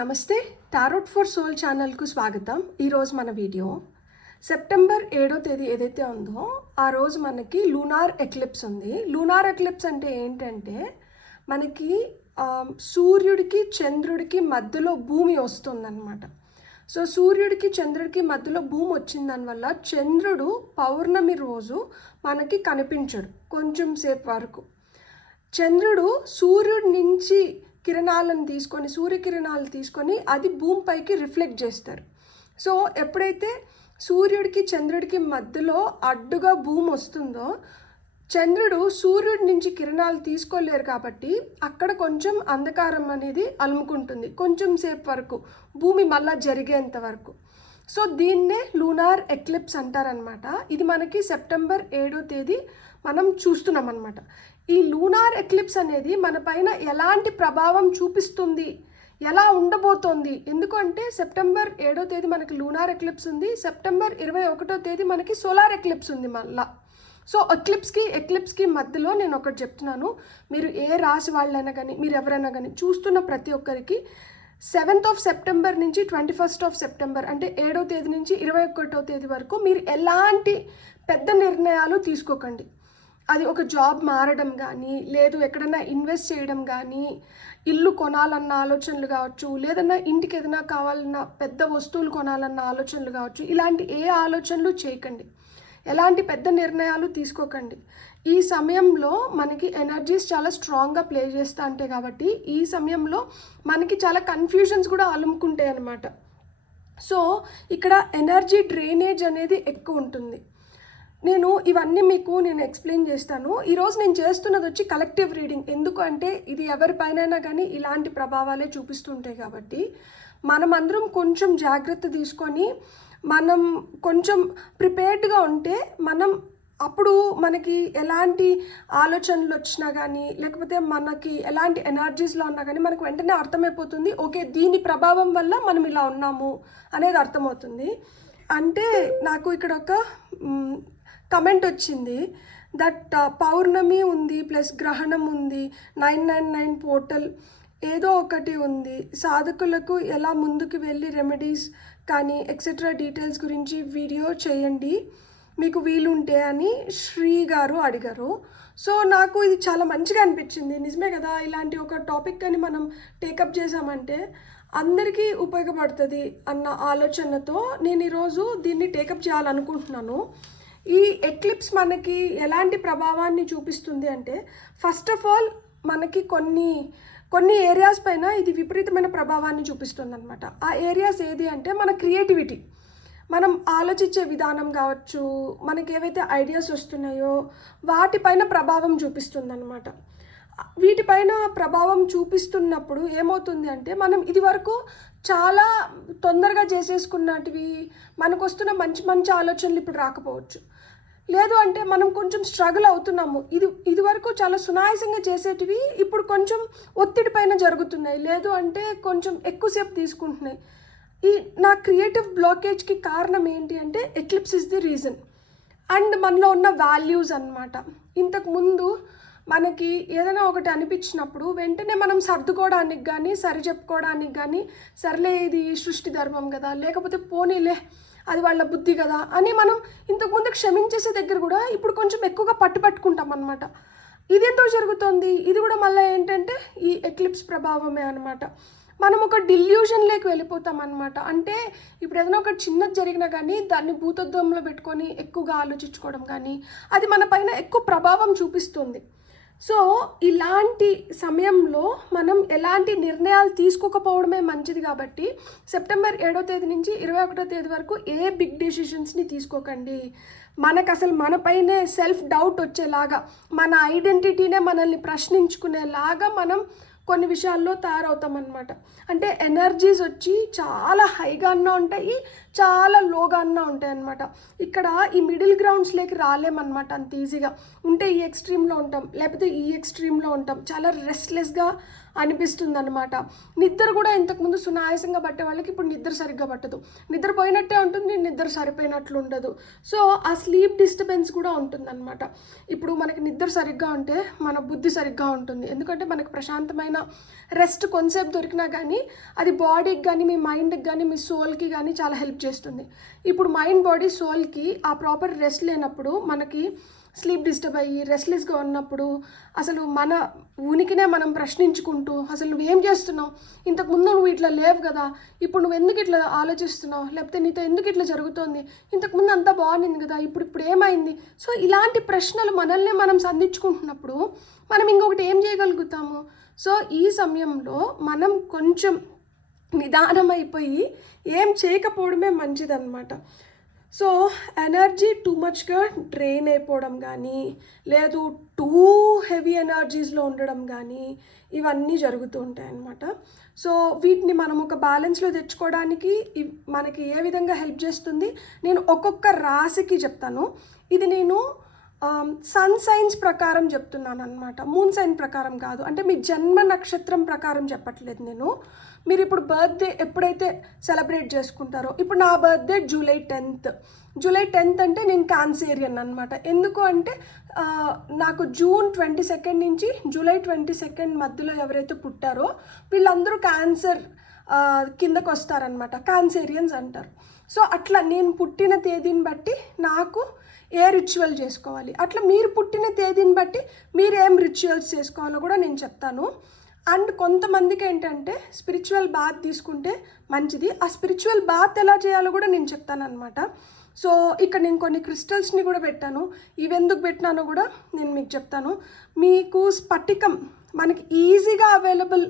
నమస్తే. Tarot for soul ఛానల్కు స్వాగతం. ఈరోజు మన వీడియో సెప్టెంబర్ 7వ తేదీ ఏదైతే ఉందో ఆ రోజు మనకి లూనార్ ఎక్లిప్స్ ఉంది. లూనార్ ఎక్లిప్స్ అంటే ఏంటంటే మనకి సూర్యుడికి చంద్రుడికి మధ్యలో భూమి వస్తుందన్నమాట. సో సూర్యుడికి చంద్రుడికి మధ్యలో భూమి వచ్చిన దానివల్ల చంద్రుడు పౌర్ణమి రోజు మనకి కనిపించడు కొంచెం సేపు వరకు. చంద్రుడు సూర్యుడి నుంచి సూర్యకిరణాలు తీసుకొని అది భూమిపైకి రిఫ్లెక్ట్ చేస్తారు. సో ఎప్పుడైతే సూర్యుడికి చంద్రుడికి మధ్యలో అడ్డుగా భూమి వస్తుందో చంద్రుడు సూర్యుడి నుంచి కిరణాలు తీసుకోలేరు కాబట్టి అక్కడ కొంచెం అంధకారం అనేది అలుముకుంటుంది కొంచెం సేపు వరకు, భూమి మళ్ళా జరిగేంత వరకు. సో దీన్నే లూనార్ ఎక్లిప్స్ అంటారనమాట. ఇది మనకి సెప్టెంబర్ 7వ తేదీ మనం చూస్తున్నాం అనమాట. ఈ లూనార్ ఎక్లిప్స్ అనేది మన పైన ఎలాంటి ప్రభావం చూపిస్తుంది, ఎలా ఉండబోతోంది, ఎందుకంటే సెప్టెంబర్ 7వ తేదీ మనకి లూనార్ ఎక్లిప్స్ ఉంది, సెప్టెంబర్ 21వ తేదీ మనకి సోలార్ ఎక్లిప్స్ ఉంది మళ్ళా. సో ఎక్లిప్స్కి మధ్యలో నేను ఒకటి చెప్తున్నాను, మీరు ఏ రాశి వాళ్ళైనా కానీ మీరు ఎవరైనా కానీ చూస్తున్న ప్రతి ఒక్కరికి 7th of September నుంచి 21st of September అంటే 7వ తేదీ నుంచి 21వ తేదీ వరకు మీరు ఎలాంటి పెద్ద నిర్ణయాలు తీసుకోకండి. అది ఒక జాబ్ మారడం కానీ, లేదు ఎక్కడైనా ఇన్వెస్ట్ చేయడం కానీ, ఇల్లు కొనాలన్న ఆలోచనలు కావచ్చు, లేదన్నా ఇంటికి ఏదైనా కావాలన్న పెద్ద వస్తువులు కొనాలన్న ఆలోచనలు కావచ్చు, ఇలాంటి ఏ ఆలోచనలు చేయకండి, ఎలాంటి పెద్ద నిర్ణయాలు తీసుకోకండి. ఈ సమయంలో మనకి ఎనర్జీస్ చాలా స్ట్రాంగ్గా ప్లే చేస్తూ ఉంటాయి కాబట్టి ఈ సమయంలో మనకి చాలా కన్ఫ్యూజన్స్ కూడా అలుముకుంటాయి అన్నమాట. సో ఇక్కడ ఎనర్జీ డ్రైనేజ్ అనేది ఎక్కువ ఉంటుంది. ఇవన్నీ మీకు ఎక్స్ప్లెయిన్ చేస్తాను. ఈరోజు నేను చేస్తున్నది వచ్చి కలెక్టివ్ రీడింగ్. ఎందుకంటే ఇది ఎవరిపైనైనా కానీ ఇలాంటి ప్రభావాలే చూపిస్తుంటాయి కాబట్టి మనమందరం కొంచెం జాగ్రత్త తీసుకొని మనం కొంచెం ప్రిపేర్డ్గా ఉంటే అప్పుడు మనకి ఎలాంటి ఆలోచనలు వచ్చినా కానీ, లేకపోతే మనకి ఎలాంటి ఎనర్జీస్లో ఉన్నా కానీ మనకు వెంటనే అర్థమైపోతుంది, ఓకే దీని ప్రభావం వల్ల మనం ఇలా ఉన్నాము అనేది అర్థమవుతుంది. అంటే నాకు ఇక్కడ ఒక కమెంట్ వచ్చింది దట్ పౌర్ణమి ఉంది ప్లస్ గ్రహణం ఉంది, 999 పోర్టల్ ఏదో ఒకటి ఉంది, సాధకులకు ఎలా ముందుకు వెళ్ళి రెమెడీస్ కానీ ఎక్సెట్రా డీటెయిల్స్ గురించి వీడియో చేయండి మీకు వీలుంటే అని శ్రీ గారు అడిగారు. సో నాకు ఇది చాలా మంచిగా అనిపించింది. నిజమే కదా, ఇలాంటి ఒక టాపిక్ అని మనం టేకప్ చేసామంటే అందరికీ ఉపయోగపడుతుంది అన్న ఆలోచనతో నేను ఈరోజు దీన్ని టేకప్ చేయాలనుకుంటున్నాను. ఈ ఎక్లిప్స్ మనకి ఎలాంటి ప్రభావాన్ని చూపిస్తుంది అంటే, ఫస్ట్ ఆఫ్ ఆల్ మనకి కొన్ని ఏరియాస్ పైన ఇది విపరీతమైన ప్రభావాన్ని చూపిస్తుంది అనమాట. ఆ ఏరియాస్ ఏది అంటే మన క్రియేటివిటీ, మనం ఆలోచించే విధానం కావచ్చు, మనకి ఏవైతే ఐడియాస్ వస్తున్నాయో వాటిపైన ప్రభావం చూపిస్తుంది అనమాట. వీటిపైన ప్రభావం చూపిస్తున్నప్పుడు ఏమవుతుంది అంటే మనం ఇది వరకు చాలా తొందరగా చేసేసుకున్నటివి మనకు వస్తున్న మంచి మంచి ఆలోచనలు ఇప్పుడు రాకపోవచ్చు, లేదు అంటే మనం కొంచెం స్ట్రగుల్ అవుతున్నాము. ఇది వరకు చాలా సునాయాసంగా చేసేటివి ఇప్పుడు కొంచెం ఒత్తిడి పైన జరుగుతున్నాయి, లేదు అంటే కొంచెం ఎక్కువసేపు తీసుకుంటున్నాయి. నా క్రియేటివ్ బ్లాకేజ్కి కారణం ఏంటి అంటే eclipse is the reason. And మనలో ఉన్న వాల్యూస్ అన్నమాట. ఇంతకుముందు మనకి ఏదైనా ఒకటి అనిపించినప్పుడు వెంటనే మనం సర్దుకోవడానికి కానీ సరిచెప్పుకోవడానికి కానీ, సర్లే ఇది సృష్టి ధర్మం కదా, లేకపోతే పోనీలే అది వాళ్ళ బుద్ధి కదా అని మనం ఇంతకుముందు క్షమించేసే దగ్గర కూడా ఇప్పుడు కొంచెం ఎక్కువగా పట్టుకుంటాం అన్నమాట. ఇది ఎందుకు జరుగుతుంది? ఇది కూడా మళ్ళీ ఏంటంటే ఈ ఎక్లిప్స్ ప్రభావమే అనమాట. మనం ఒక డిల్యూషన్లోకి వెళ్ళిపోతాం అనమాట. అంటే ఇప్పుడు ఏదైనా ఒక చిన్నది జరిగినా కానీ దాన్ని భూతద్దంలో పెట్టుకొని ఎక్కువగా ఆలోచించుకోవడం కానీ అది మన పైన ఎక్కువ ప్రభావం చూపిస్తుంది. సో ఇలాంటి సమయంలో మనం ఎలాంటి నిర్ణయాలు తీసుకోకపోవడమే మంచిది. కాబట్టి సెప్టెంబర్ 7వ తేదీ నుంచి 21వ తేదీ వరకు ఏ బిగ్ డెసిషన్స్ని తీసుకోకండి. మనకు అసలు మనపైనే సెల్ఫ్ డౌట్ వచ్చేలాగా, మన ఐడెంటిటీనే మనల్ని ప్రశ్నించుకునేలాగా మనం కొన్ని విషయాల్లో తయారవుతాం అన్నమాట. అంటే ఎనర్జీస్ వచ్చి చాలా హైగా అన్నా ఉంటాయి, చాలా లోగా అన్నా ఉంటాయి అన్నమాట. ఇక్కడ ఈ మిడిల్ గ్రౌండ్స్లోకి రాలేమన్నమాట అంత ఈజీగా. ఉంటే ఈ ఎక్స్ట్రీమ్లో ఉంటాం, లేకపోతే ఈ ఎక్స్ట్రీమ్లో ఉంటాం. చాలా రెస్ట్లెస్గా అనిపిస్తుంది అనమాట. నిద్ర కూడా ఇంతకుముందు సునాయాసంగా పట్టే వాళ్ళకి ఇప్పుడు నిద్ర సరిగ్గా పట్టదు, నిద్రపోయినట్టే ఉంటుంది, నిద్ర సరిపోయినట్లు ఉండదు. సో ఆ స్లీప్ డిస్టర్బెన్స్ కూడా ఉంటుందన్నమాట. ఇప్పుడు మనకి నిద్ర సరిగ్గా ఉంటే మన బుద్ధి సరిగ్గా ఉంటుంది, ఎందుకంటే మనకు ప్రశాంతమైన రెస్ట్ కొంతసేపు దొరికినా కానీ అది బాడీకి కానీ మీ మైండ్కి కానీ మీ సోల్కి కానీ చాలా హెల్ప్ చేస్తుంది. ఇప్పుడు మైండ్ బాడీ సోల్కి ఆ ప్రాపర్ రెస్ట్ లేనప్పుడు మనకి స్లీప్ డిస్టర్బ్ అయ్యి రెస్ట్లెస్గా ఉన్నప్పుడు అసలు మన ఉనికినే మనం ప్రశ్నించుకుంటూ అసలు నువ్వేం చేస్తున్నావు, ఇంతకుముందు నువ్వు ఇట్లా లేవు కదా, ఇప్పుడు నువ్వు ఎందుకు ఇట్లా ఆలోచిస్తున్నావు, లేకపోతే నీతో ఎందుకు ఇట్లా జరుగుతోంది, ఇంతకుముందు అంతా బాగుంది కదా, ఇప్పుడు ఏమైంది. సో ఇలాంటి ప్రశ్నలు మనల్ని మనం సంధించుకుంటున్నప్పుడు మనం ఇంకొకటి ఏం చేయగలుగుతాము. సో ఈ సమయంలో మనం కొంచెం నిదానమైపోయి ఏం చేయకపోవడమే మంచిదన్నమాట. సో ఎనర్జీ టూ మచ్గా డ్రైన్ అయిపోవడం కానీ లేదు టూ హెవీ ఎనర్జీస్లో ఉండడం కానీ ఇవన్నీ జరుగుతూ ఉంటాయి అన్నమాట. సో వీటిని మనం ఒక బ్యాలెన్స్లో తెచ్చుకోవడానికి మనకి ఏ విధంగా హెల్ప్ చేస్తుంది నేను ఒక్కొక్క రాశికి చెప్తాను. ఇది నేను సన్ సైన్స్ ప్రకారం చెప్తున్నాను అనమాట, మూన్ సైన్ ప్రకారం కాదు. అంటే మీ జన్మ నక్షత్రం ప్రకారం చెప్పట్లేదు నేను. మీరు ఇప్పుడు బర్త్డే ఎప్పుడైతే సెలబ్రేట్ చేసుకుంటారో, ఇప్పుడు నా బర్త్డే జూలై 10th అంటే నేను క్యాన్సేరియన్ అనమాట. ఎందుకు అంటే నాకు జూన్ 22 నుంచి జూలై 22 మధ్యలో ఎవరైతే పుట్టారో వీళ్ళందరూ క్యాన్సర్ కిందకు వస్తారనమాట, క్యాన్సేరియన్స్ అంటారు. సో అట్లా నేను పుట్టిన తేదీని బట్టి నాకు ఏ రిచువల్ చేసుకోవాలి, అట్లా మీరు పుట్టిన తేదీని బట్టి మీరు ఏం రిచువల్స్ చేసుకోవాలో కూడా నేను చెప్తాను. అండ్ కొంతమందికి ఏంటంటే స్పిరిచువల్ బాత్ తీసుకుంటే మంచిది, ఆ స్పిరిచువల్ బాత్ ఎలా చేయాలో కూడా నేను చెప్తాను అనమాట. సో ఇక్కడ నేను కొన్ని క్రిస్టల్స్ని కూడా పెట్టాను, ఇవెందుకు పెట్టినానో కూడా నేను మీకు చెప్తాను. మీకు స్ఫటికం మనకి ఈజీగా అవైలబుల్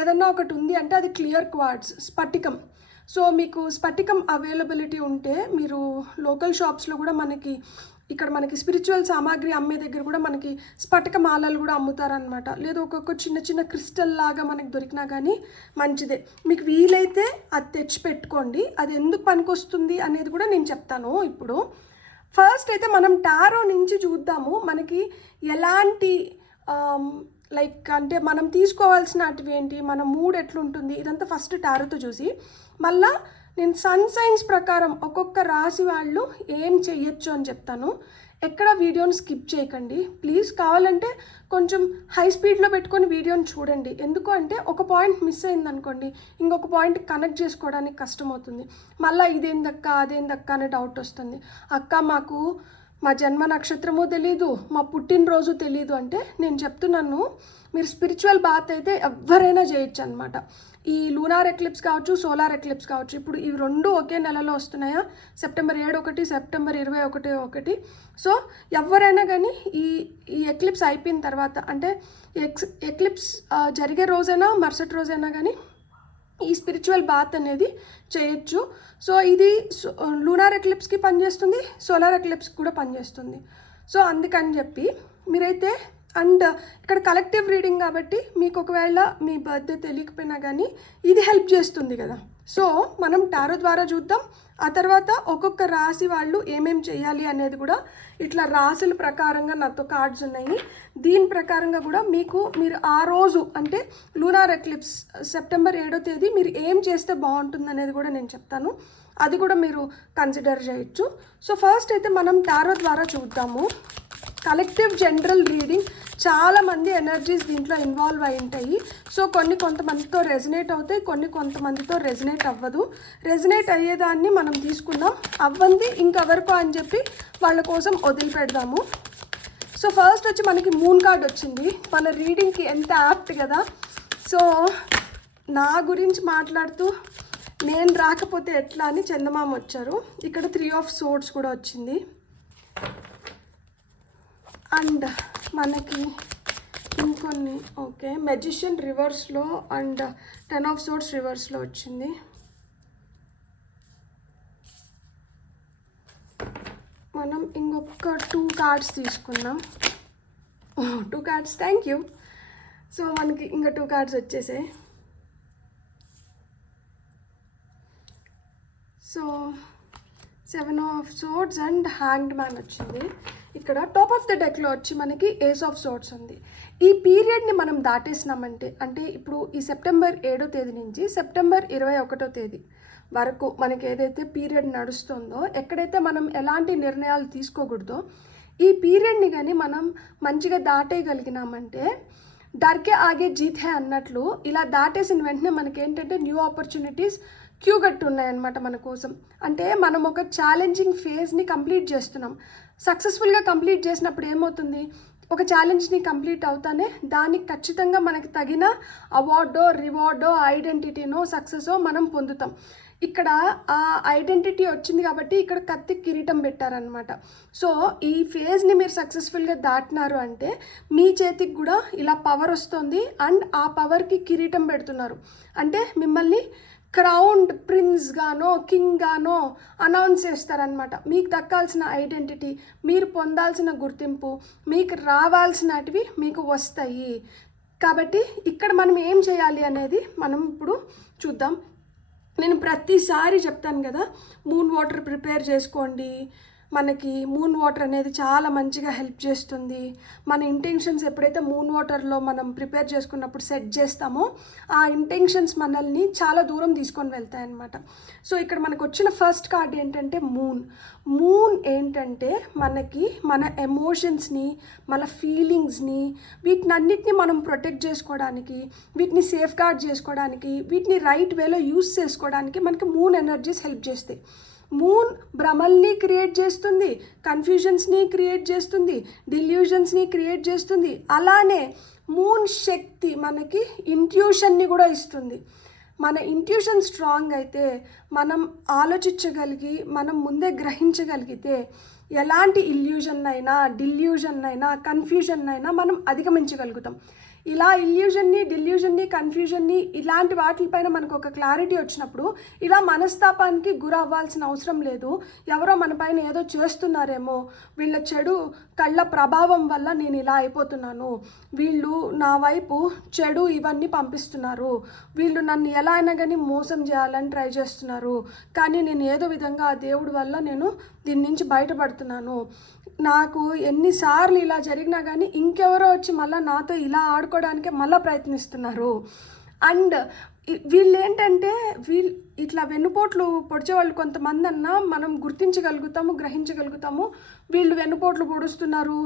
ఏదన్నా ఒకటి ఉంది అంటే అది క్లియర్ క్వార్ట్స్ స్ఫటికం. సో మీకు స్ఫటికం అవైలబిలిటీ ఉంటే మీరు లోకల్ షాప్స్లో కూడా ఇక్కడ మనకి స్పిరిచువల్ సామాగ్రి అమ్మే దగ్గర కూడా మనకి స్ఫటిక మాలలు కూడా అమ్ముతారనమాట. లేదు ఒక్కొక్క చిన్న చిన్న క్రిస్టల్ లాగా మనకి దొరికినా కానీ మంచిదే. మీకు వీలైతే అది తెచ్చి పెట్టుకోండి, అది ఎందుకు పనికొస్తుంది అనేది కూడా నేను చెప్తాను. ఇప్పుడు ఫస్ట్ అయితే మనం టారో నుంచి చూద్దాము మనకి ఎలాంటి లైక్ అంటే మనం తీసుకోవాల్సినవి ఏంటి, మన మూడ్ ఎట్లుంటుంది, ఇదంతా ఫస్ట్ టారోతో చూసి మళ్ళీ నేను సన్ సైన్స్ ప్రకారం ఒక్కొక్క రాశి వాళ్ళు ఏం చెయ్యొచ్చు అని చెప్తాను. ఎక్కడ వీడియోని స్కిప్ చేయకండి ప్లీజ్. కావాలంటే కొంచెం హై స్పీడ్లో పెట్టుకొని వీడియోని చూడండి, ఎందుకు అంటే ఒక పాయింట్ మిస్ అయిందనుకోండి ఇంకొక పాయింట్ కనెక్ట్ చేసుకోవడానికి కష్టమవుతుంది. మళ్ళీ ఇదేందక్క అదేందక్క అనే డౌట్ వస్తుంది. అక్క మాకు మా జన్మ నక్షత్రము తెలీదు, మా పుట్టినరోజు తెలీదు అంటే నేను చెప్తున్నాను మీరు స్పిరిచువల్ బాత్ అయితే ఎవరైనా చేయొచ్చు అనమాట. ఈ లూనార్ ఎక్లిప్స్ కావచ్చు, సోలార్ ఎక్లిప్స్ కావచ్చు, ఇప్పుడు ఇవి రెండు ఒకే నెలలో వస్తున్నాయా, సెప్టెంబర్ 7 ఒకటి, సెప్టెంబర్ 21 ఒకటి. సో ఎవరైనా కానీ ఈ ఎక్లిప్స్ అయిపోయిన తర్వాత అంటే ఎక్లిప్స్ జరిగే రోజైనా మరుసటి రోజైనా కానీ ఈ స్పిరిచువల్ బాత్ అనేది చేయొచ్చు. సో ఇది లూనార్ ఎక్లిప్స్కి పనిచేస్తుంది, సోలార్ ఎక్లిప్స్కి కూడా పనిచేస్తుంది. సో అందుకని చెప్పి మీరైతే అండ్ ఇక్కడ కలెక్టివ్ రీడింగ్ కాబట్టి మీకు ఒకవేళ మీ బర్త్డే తెలియకపోయినా కానీ ఇది హెల్ప్ చేస్తుంది కదా. సో మనం టారో ద్వారా చూద్దాం, ఆ తర్వాత ఒక్కొక్క రాశి వాళ్ళు ఏమేం చేయాలి అనేది కూడా ఇట్లా రాశుల ప్రకారంగా నాతో కార్డ్స్ ఉన్నాయి. దీని ప్రకారంగా కూడా మీరు ఆ రోజు అంటే లూనార్ ఎక్లిప్స్ సెప్టెంబర్ 7వ తేదీ మీరు ఏం చేస్తే బాగుంటుంది అనేది కూడా నేను చెప్తాను, అది కూడా మీరు కన్సిడర్ చేయొచ్చు. సో ఫస్ట్ అయితే మనం టారో ద్వారా చూద్దాము. కలెక్టివ్ జనరల్ రీడింగ్, చాలామంది ఎనర్జీస్ దీంట్లో ఇన్వాల్వ్ అయి ఉంటాయి. సో కొంతమందితో రెజనేట్ అవుతాయి, కొంతమందితో రెజనేట్ అవ్వదు. రెజనేట్ అయ్యేదాన్ని మనం తీసుకుందాం, అవ్వంది ఇంకెవరికో అని చెప్పి వాళ్ళ కోసం వదిలిపెడదాము. సో ఫస్ట్ వచ్చి మనకి మూన్ కార్డ్ వచ్చింది, మన రీడింగ్కి ఎంత యాప్ట్ కదా. సో నా గురించి మాట్లాడుతూ నేను రాకపోతే ఎట్లా అని చందమామ వచ్చారు. ఇక్కడ 3 ఆఫ్ సోర్డ్స్ కూడా వచ్చింది. అండ్ మనకి ఇంకొన్ని ఓకే మెజిషియన్ రివర్స్లో అండ్ 10 ఆఫ్ సోర్డ్స్ రివర్స్లో వచ్చింది. మనం ఇంకొక 2 కార్డ్స్ తీసుకుందాం. 2 కార్డ్స్, థ్యాంక్ యూ. సో మనకి ఇంకా 2 కార్డ్స్ వచ్చేసాయి. So 7 of swords and hanged man వచ్చింది. ఇక్కడ టాప్ ఆఫ్ ద డెక్లో వచ్చి మనకి ఏస్ ఆఫ్ సోర్ట్స్ ఉంది. ఈ పీరియడ్ని మనం దాటేసినామంటే, అంటే ఇప్పుడు ఈ సెప్టెంబర్ 7వ తేదీ నుంచి సెప్టెంబర్ 21వ తేదీ వరకు మనకి ఏదైతే పీరియడ్ నడుస్తుందో, ఎక్కడైతే మనం ఎలాంటి నిర్ణయాలు తీసుకోకూడదో, ఈ పీరియడ్ని కానీ మనం మంచిగా దాటేయగలిగినామంటే డర్కే ఆగే జీత్ హే అన్నట్లు ఇలా దాటేసిన వెంటనే మనకి ఏంటంటే న్యూ ఆపర్చునిటీస్ క్యూ కట్టి ఉన్నాయన్నమాట మన కోసం. అంటే మనం ఒక ఛాలెంజింగ్ ఫేజ్ని కంప్లీట్ చేస్తున్నాం. సక్సెస్ఫుల్గా కంప్లీట్ చేసినప్పుడు ఏమవుతుంది, ఒక ఛాలెంజ్ని కంప్లీట్ అవుతానే దానికి ఖచ్చితంగా మనకి తగిన అవార్డో, రివార్డో, ఐడెంటిటీనో, సక్సెసో మనం పొందుతాం. ఇక్కడ ఆ ఐడెంటిటీ వచ్చింది కాబట్టి ఇక్కడ కత్తి కిరీటం పెట్టారనమాట. సో ఈ ఫేజ్ని మీరు సక్సెస్ఫుల్గా దాటినారు అంటే మీ చేతికి కూడా ఇలా పవర్ వస్తుంది అండ్ ఆ పవర్కి కిరీటం పెడుతున్నారు. అంటే మిమ్మల్ని క్రౌన్డ్ ప్రిన్స్ గానో కింగ్ గానో అనౌన్స్ చేస్తారనమాట. మీకు దక్కాల్సిన ఐడెంటిటీ, మీరు పొందాల్సిన గుర్తింపు, మీకు రావాల్సినటివి మీకు వస్తాయి. కాబట్టి ఇక్కడ మనం ఏం చేయాలి అనేది మనం ఇప్పుడు చూద్దాం. నేను ప్రతిసారి చెప్తాను కదా, మూన్ వాటర్ ప్రిపేర్ చేసుకోండి. మనకి మూన్ వాటర్ అనేది చాలా మంచిగా హెల్ప్ చేస్తుంది. మన ఇంటెన్షన్స్ ఎప్పుడైతే మూన్ వాటర్లో మనం ప్రిపేర్ చేసుకున్నప్పుడు సెట్ చేస్తామో ఆ ఇంటెన్షన్స్ మనల్ని చాలా దూరం తీసుకొని వెళ్తాయి అన్నమాట. సో ఇక్కడ మనకు వచ్చిన ఫస్ట్ కార్డ్ ఏంటంటే మూన్. మూన్ ఏంటంటే మనకి మన ఎమోషన్స్ని, మన ఫీలింగ్స్ని, వీటినన్నిటిని మనం ప్రొటెక్ట్ చేసుకోవడానికి, వీటిని సేఫ్ గార్డ్ చేసుకోవడానికి, వీటిని రైట్ వేలో యూస్ చేసుకోవడానికి మనకి మూన్ ఎనర్జీస్ హెల్ప్ చేస్తాయి. మూన్ భ్రమల్ని క్రియేట్ చేస్తుంది, కన్ఫ్యూజన్స్ని క్రియేట్ చేస్తుంది, డిల్యూజన్స్ని క్రియేట్ చేస్తుంది. అలానే మూన్ శక్తి మనకి ఇంట్యూషన్ని కూడా ఇస్తుంది. మన ఇంట్యూషన్ స్ట్రాంగ్ అయితే, మనం ఆలోచించగలిగి, మనం ముందే గ్రహించగలిగితే ఎలాంటి ఇల్యూజన్ అయినా, డిల్యూజన్ అయినా, కన్ఫ్యూజన్ అయినా మనం అధిగమించగలుగుతాం. ఇలా ఇల్యూజన్ని, డిల్యూజన్ని, కన్ఫ్యూజన్ని ఇలాంటి వాటిపైన మనకు ఒక క్లారిటీ వచ్చినప్పుడు ఇలా మనస్తాపానికి గురి అవ్వాల్సిన అవసరం లేదు. ఎవరో మన పైన ఏదో చేస్తున్నారేమో, వీళ్ళ చెడు కళ్ళ ప్రభావం వల్ల నేను ఇలా అయిపోతున్నాను, వీళ్ళు నా వైపు చెడు ఇవన్నీ పంపిస్తున్నారు, వీళ్ళు నన్ను ఎలా అయినా కానీ మోసం చేయాలని ట్రై చేస్తున్నారు, కానీ నేను ఏదో విధంగా ఆ దేవుడి వల్ల నేను దీని నుంచి బయటపడుతున్నాను, నాకు ఎన్నిసార్లు ఇలా జరిగినా కానీ ఇంకెవరో వచ్చి మళ్ళీ నాతో ఇలా ఆడుకోవడానికే మళ్ళీ ప్రయత్నిస్తున్నారు. అండ్ వీళ్ళు ఏంటంటే ఇట్లా వెన్నుపోట్లు పొడిచేవాళ్ళు కొంతమంది అన్నా మనం గుర్తించగలుగుతాము, గ్రహించగలుగుతాము వీళ్ళు వెన్నుపోట్లు పొడుస్తున్నారు,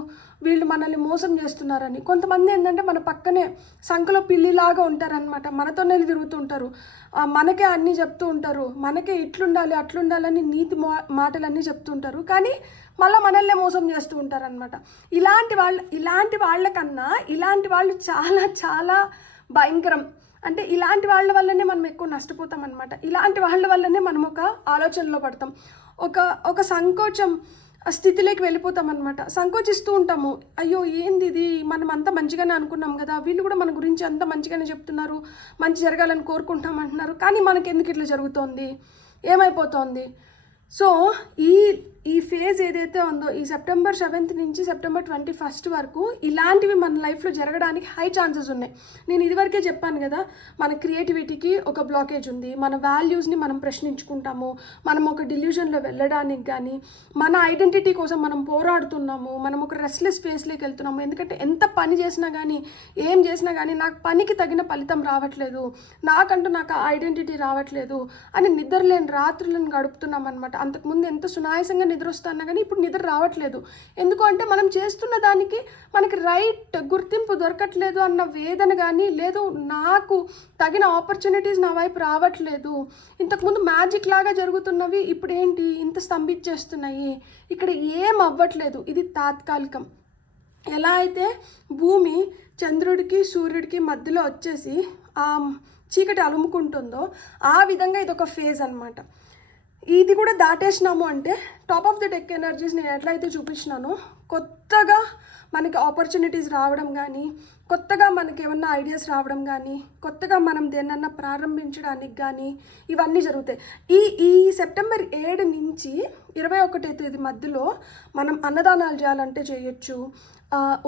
వీళ్ళు మనల్ని మోసం చేస్తున్నారని. కొంతమంది ఏంటంటే మన పక్కనే సంఖలో పిల్లిలాగా ఉంటారనమాట, మనతోనే తిరుగుతుంటారు, మనకే అన్నీ చెప్తూ ఉంటారు, మనకే ఇట్లుండాలి అట్లుండాలని నీతి మాటలన్నీ చెప్తుంటారు, కానీ మళ్ళీ మనల్నే మోసం చేస్తూ ఉంటారనమాట. ఇలాంటి వాళ్ళకన్నా ఇలాంటి వాళ్ళు చాలా చాలా భయంకరం. అంటే ఇలాంటి వాళ్ళ వల్లనే మనం ఎక్కువ నష్టపోతాం అనమాట. ఇలాంటి వాళ్ళ వల్లనే మనం ఒక ఆలోచనలో పడతాం, ఒక సంకోచం స్థితిలోకి వెళ్ళిపోతాం అనమాట. సంకోచిస్తూ ఉంటాము, అయ్యో ఏంది ఇది, మనం అంతా మంచిగానే అనుకున్నాం కదా, వీళ్ళు కూడా మన గురించి అంతా మంచిగానే చెప్తున్నారు, మంచి జరగాలని కోరుకుంటాం అంటున్నారు, కానీ మనకి ఎందుకు ఇట్లా జరుగుతోంది, ఏమైపోతోంది. సో ఈ ఫేజ్ ఏదైతే ఉందో ఈ సెప్టెంబర్ 7th నుంచి సెప్టెంబర్ 21st వరకు ఇలాంటివి మన లైఫ్లో జరగడానికి హై ఛాన్సెస్ ఉన్నాయి. నేను ఇదివరకే చెప్పాను కదా, మన క్రియేటివిటీకి ఒక బ్లాకేజ్ ఉంది, మన వాల్యూస్ని మనం ప్రశ్నించుకుంటాము, మనం ఒక డిల్యూజన్లో వెళ్ళడానికి కానీ, మన ఐడెంటిటీ కోసం మనం పోరాడుతున్నాము, మనం ఒక రెస్ట్లెస్ ఫేస్లోకి వెళ్తున్నాము. ఎందుకంటే ఎంత పని చేసినా కానీ, ఏం చేసినా కానీ నాకు పనికి తగిన ఫలితం రావట్లేదు, నాకు ఐడెంటిటీ రావట్లేదు అని నిద్రలేని రాత్రులను గడుపుతున్నాం అనమాట. అంతకుముందు ఎంత సునాయాసంగా నిద్ర వస్తున్నా కానీ ఇప్పుడు నిద్ర రావట్లేదు. ఎందుకు అంటే మనం చేస్తున్న దానికి మనకి రైట్ గుర్తింపు దొరకట్లేదు అన్న వేదన కానీ, లేదు నాకు తగిన ఆపర్చునిటీస్ నా వైపు రావట్లేదు, ఇంతకుముందు మ్యాజిక్ లాగా జరుగుతున్నవి ఇప్పుడు ఏంటి ఇంత స్తంభించేస్తున్నాయి, ఇక్కడ ఏం అవ్వట్లేదు. ఇది తాత్కాలికం. ఎలా అయితే భూమి చంద్రుడికి సూర్యుడికి మధ్యలో వచ్చేసి ఆ చీకటి అలుముకుంటుందో ఆ విధంగా ఇదొక ఫేజ్ అనమాట. ఇది కూడా దాటేసినాము అంటే top of the deck energies నేను ఎట్లయితే చూపించినానో కొత్తగా మనకి ఆపర్చునిటీస్ రావడం కానీ, కొత్తగా మనకి ఏమన్నా ఐడియాస్ రావడం కానీ, కొత్తగా మనం దేన్నన్నా ప్రారంభించడానికి కానీ ఇవన్నీ జరుగుతాయి. ఈ సెప్టెంబర్ 7 నుంచి 21వ తేదీ మధ్యలో మనం అన్నదానాలు చేయాలంటే చేయొచ్చు,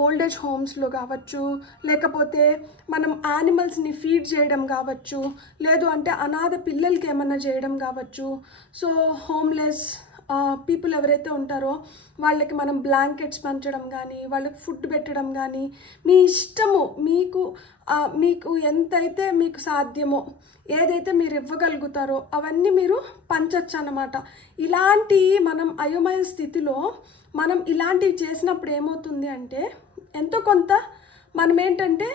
ఓల్డ్ ఏజ్ హోమ్స్లో కావచ్చు, లేకపోతే మనం యానిమల్స్ని ఫీడ్ చేయడం కావచ్చు, లేదు అంటే అనాథ పిల్లలకి ఏమన్నా చేయడం కావచ్చు. సో హోమ్లెస్ పీపుల్ ఎవరైతే ఉంటారో వాళ్ళకి మనం బ్లాంకెట్స్ పంచడం కానీ, వాళ్ళకి ఫుడ్ పెట్టడం కానీ, మీ ఇష్టము, మీకు ఎంతైతే మీకు సాధ్యమో, ఏదైతే మీరు ఇవ్వగలుగుతారో అవన్నీ మీరు పంచచ్చు అన్నమాట. ఇలాంటి మనం అయోమయ స్థితిలో మనం ఇలాంటివి చేసినప్పుడు ఏమవుతుంది అంటే ఎంతో కొంత మనం ఏంటంటే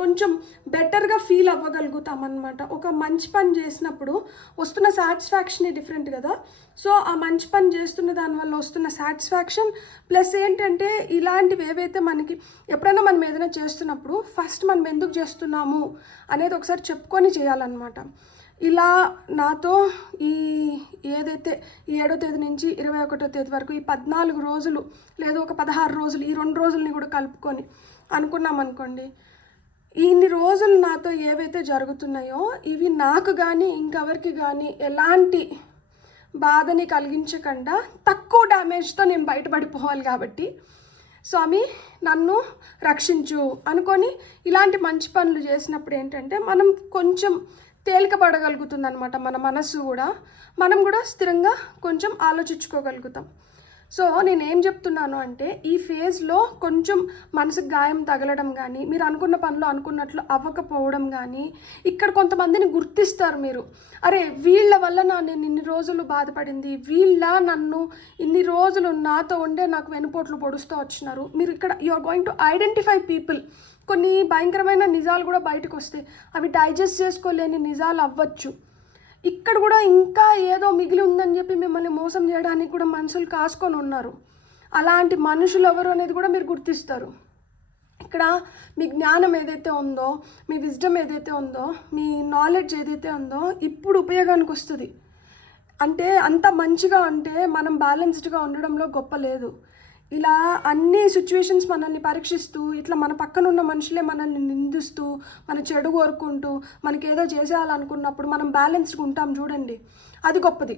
కొంచెం బెటర్గా ఫీల్ అవ్వగలుగుతాం అన్నమాట. ఒక మంచి పని చేసినప్పుడు వస్తున్న సాటిస్ఫాక్షనే డిఫరెంట్ కదా. సో ఆ మంచి పని చేస్తున్న దానివల్ల వస్తున్న సాటిస్ఫాక్షన్ ప్లస్ ఏంటంటే ఇలాంటివి ఏవైతే మనకి ఎప్పుడైనా మనం ఏదైనా చేస్తున్నప్పుడు ఫస్ట్ మనం ఎందుకు చేస్తున్నాము అనేది ఒకసారి చెప్పుకొని చేయాలన్నమాట. ఇలా నాతో ఈ ఏదైతే 7వ తేదీ నుంచి 21వ తేదీ వరకు ఈ 14 రోజులు లేదు ఒక 16 రోజులు ఈ 2 రోజులని కూడా కలుపుకొని అనుకున్నాం అనుకోండి, ఇన్ని రోజులు నాతో ఏవైతే జరుగుతున్నాయో ఇవి నాకు కానీ ఇంకెవరికి కానీ ఎలాంటి బాధని కలిగించకుండా తక్కువ డ్యామేజ్తో నేను బయటపడిపోవాలి. కాబట్టి స్వామి నన్ను రక్షించు అనుకొని ఇలాంటి మంచి పనులు చేసినప్పుడు ఏంటంటే మనం కొంచెం తేలికపడగలుగుతుంది అనమాట. మన మనస్సు కూడా మనం కూడా స్థిరంగా కొంచెం ఆలోచించుకోగలుగుతాం. సో నేనేం చెప్తున్నాను అంటే ఈ ఫేజ్లో కొంచెం మనసుకు గాయం తగలడం కానీ, మీరు అనుకున్న పనులు అనుకున్నట్లు అవ్వకపోవడం కానీ, ఇక్కడ కొంతమందిని గుర్తిస్తారు మీరు, అరే వీళ్ళ వల్ల నేను ఇన్ని రోజులు బాధపడింది, నన్ను ఇన్ని రోజులు నాతో ఉండే నాకు వెనుపోట్లు పొడుస్తూ వచ్చినారు. మీరు ఇక్కడ you are going to identify people. కొన్ని భయంకరమైన నిజాలు కూడా బయటకు వస్తాయి, అవి డైజెస్ట్ చేసుకోలేని నిజాలు అవ్వచ్చు. ఇక్కడ కూడా ఇంకా ఏదో మిగిలి ఉందని చెప్పి మిమ్మల్ని మోసం చేయడానికి కూడా మనుషులు కాసుకొని ఉన్నారు. అలాంటి మనుషులు ఎవరు అనేది కూడా మీరు గుర్తిస్తారు. ఇక్కడ మీ జ్ఞానం ఏదైతే ఉందో, మీ విజ్డమ్ ఏదైతే ఉందో, మీ నాలెడ్జ్ ఏదైతే ఉందో ఇప్పుడు ఉపయోగానికి వస్తుంది. అంటే అంత మంచిగా అంటే మనం బ్యాలెన్స్డ్గా ఉండడంలో గొప్ప లేదు. ఇలా అన్ని సిచ్యువేషన్స్ మనల్ని పరీక్షిస్తూ, ఇట్లా మన పక్కన ఉన్న మనుషులే మనల్ని నిందిస్తూ, మన చెడు కోరుకుంటూ, మనకేదో చేసేయాలనుకున్నప్పుడు మనం బ్యాలెన్స్డ్గా ఉంటాం చూడండి, అది గొప్పది.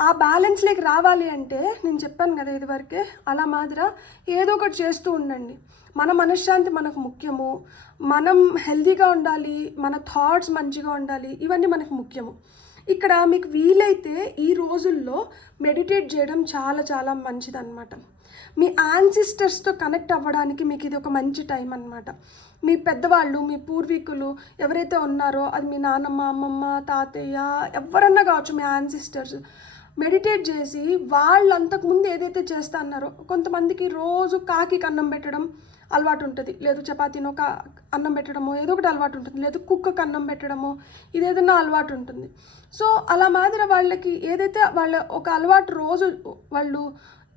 ఆ బ్యాలెన్స్లోకి రావాలి అంటే నేను చెప్పాను కదా ఇదివరకే, అలా మాదిరా ఏదో ఒకటి చేస్తూ ఉండండి. మన మనశ్శాంతి మనకు ముఖ్యము, మనం హెల్తీగా ఉండాలి, మన థాట్స్ మంచిగా ఉండాలి, ఇవన్నీ మనకు ముఖ్యము. ఇక్కడ మీకు వీలైతే ఈ రోజుల్లో మెడిటేట్ చేయడం చాలా చాలా మంచిదన్నమాట. మీ యాన్సిస్టర్స్తో కనెక్ట్ అవ్వడానికి మీకు ఇది ఒక మంచి టైం అన్నమాట. మీ పెద్దవాళ్ళు, మీ పూర్వీకులు ఎవరైతే ఉన్నారో, అది మీ నాన్నమ్మ, అమ్మమ్మ, తాతయ్య ఎవరన్నా కావచ్చు, మీ యాన్సిస్టర్స్ మెడిటేట్ చేసి వాళ్ళు అంతకుముందు ఏదైతే చేస్తా అన్నారో, కొంతమందికి రోజు కాకి అన్నం పెట్టడం అలవాటు ఉంటుంది, లేదు చపాతీనో అన్నం పెట్టడమో ఏదో ఒకటి అలవాటు ఉంటుంది, లేదు కుక్కకు అన్నం పెట్టడమో ఇదేదన్నా అలవాటు ఉంటుంది. సో అలా మాదిరి వాళ్ళకి ఏదైతే వాళ్ళ ఒక అలవాటు రోజు వాళ్ళు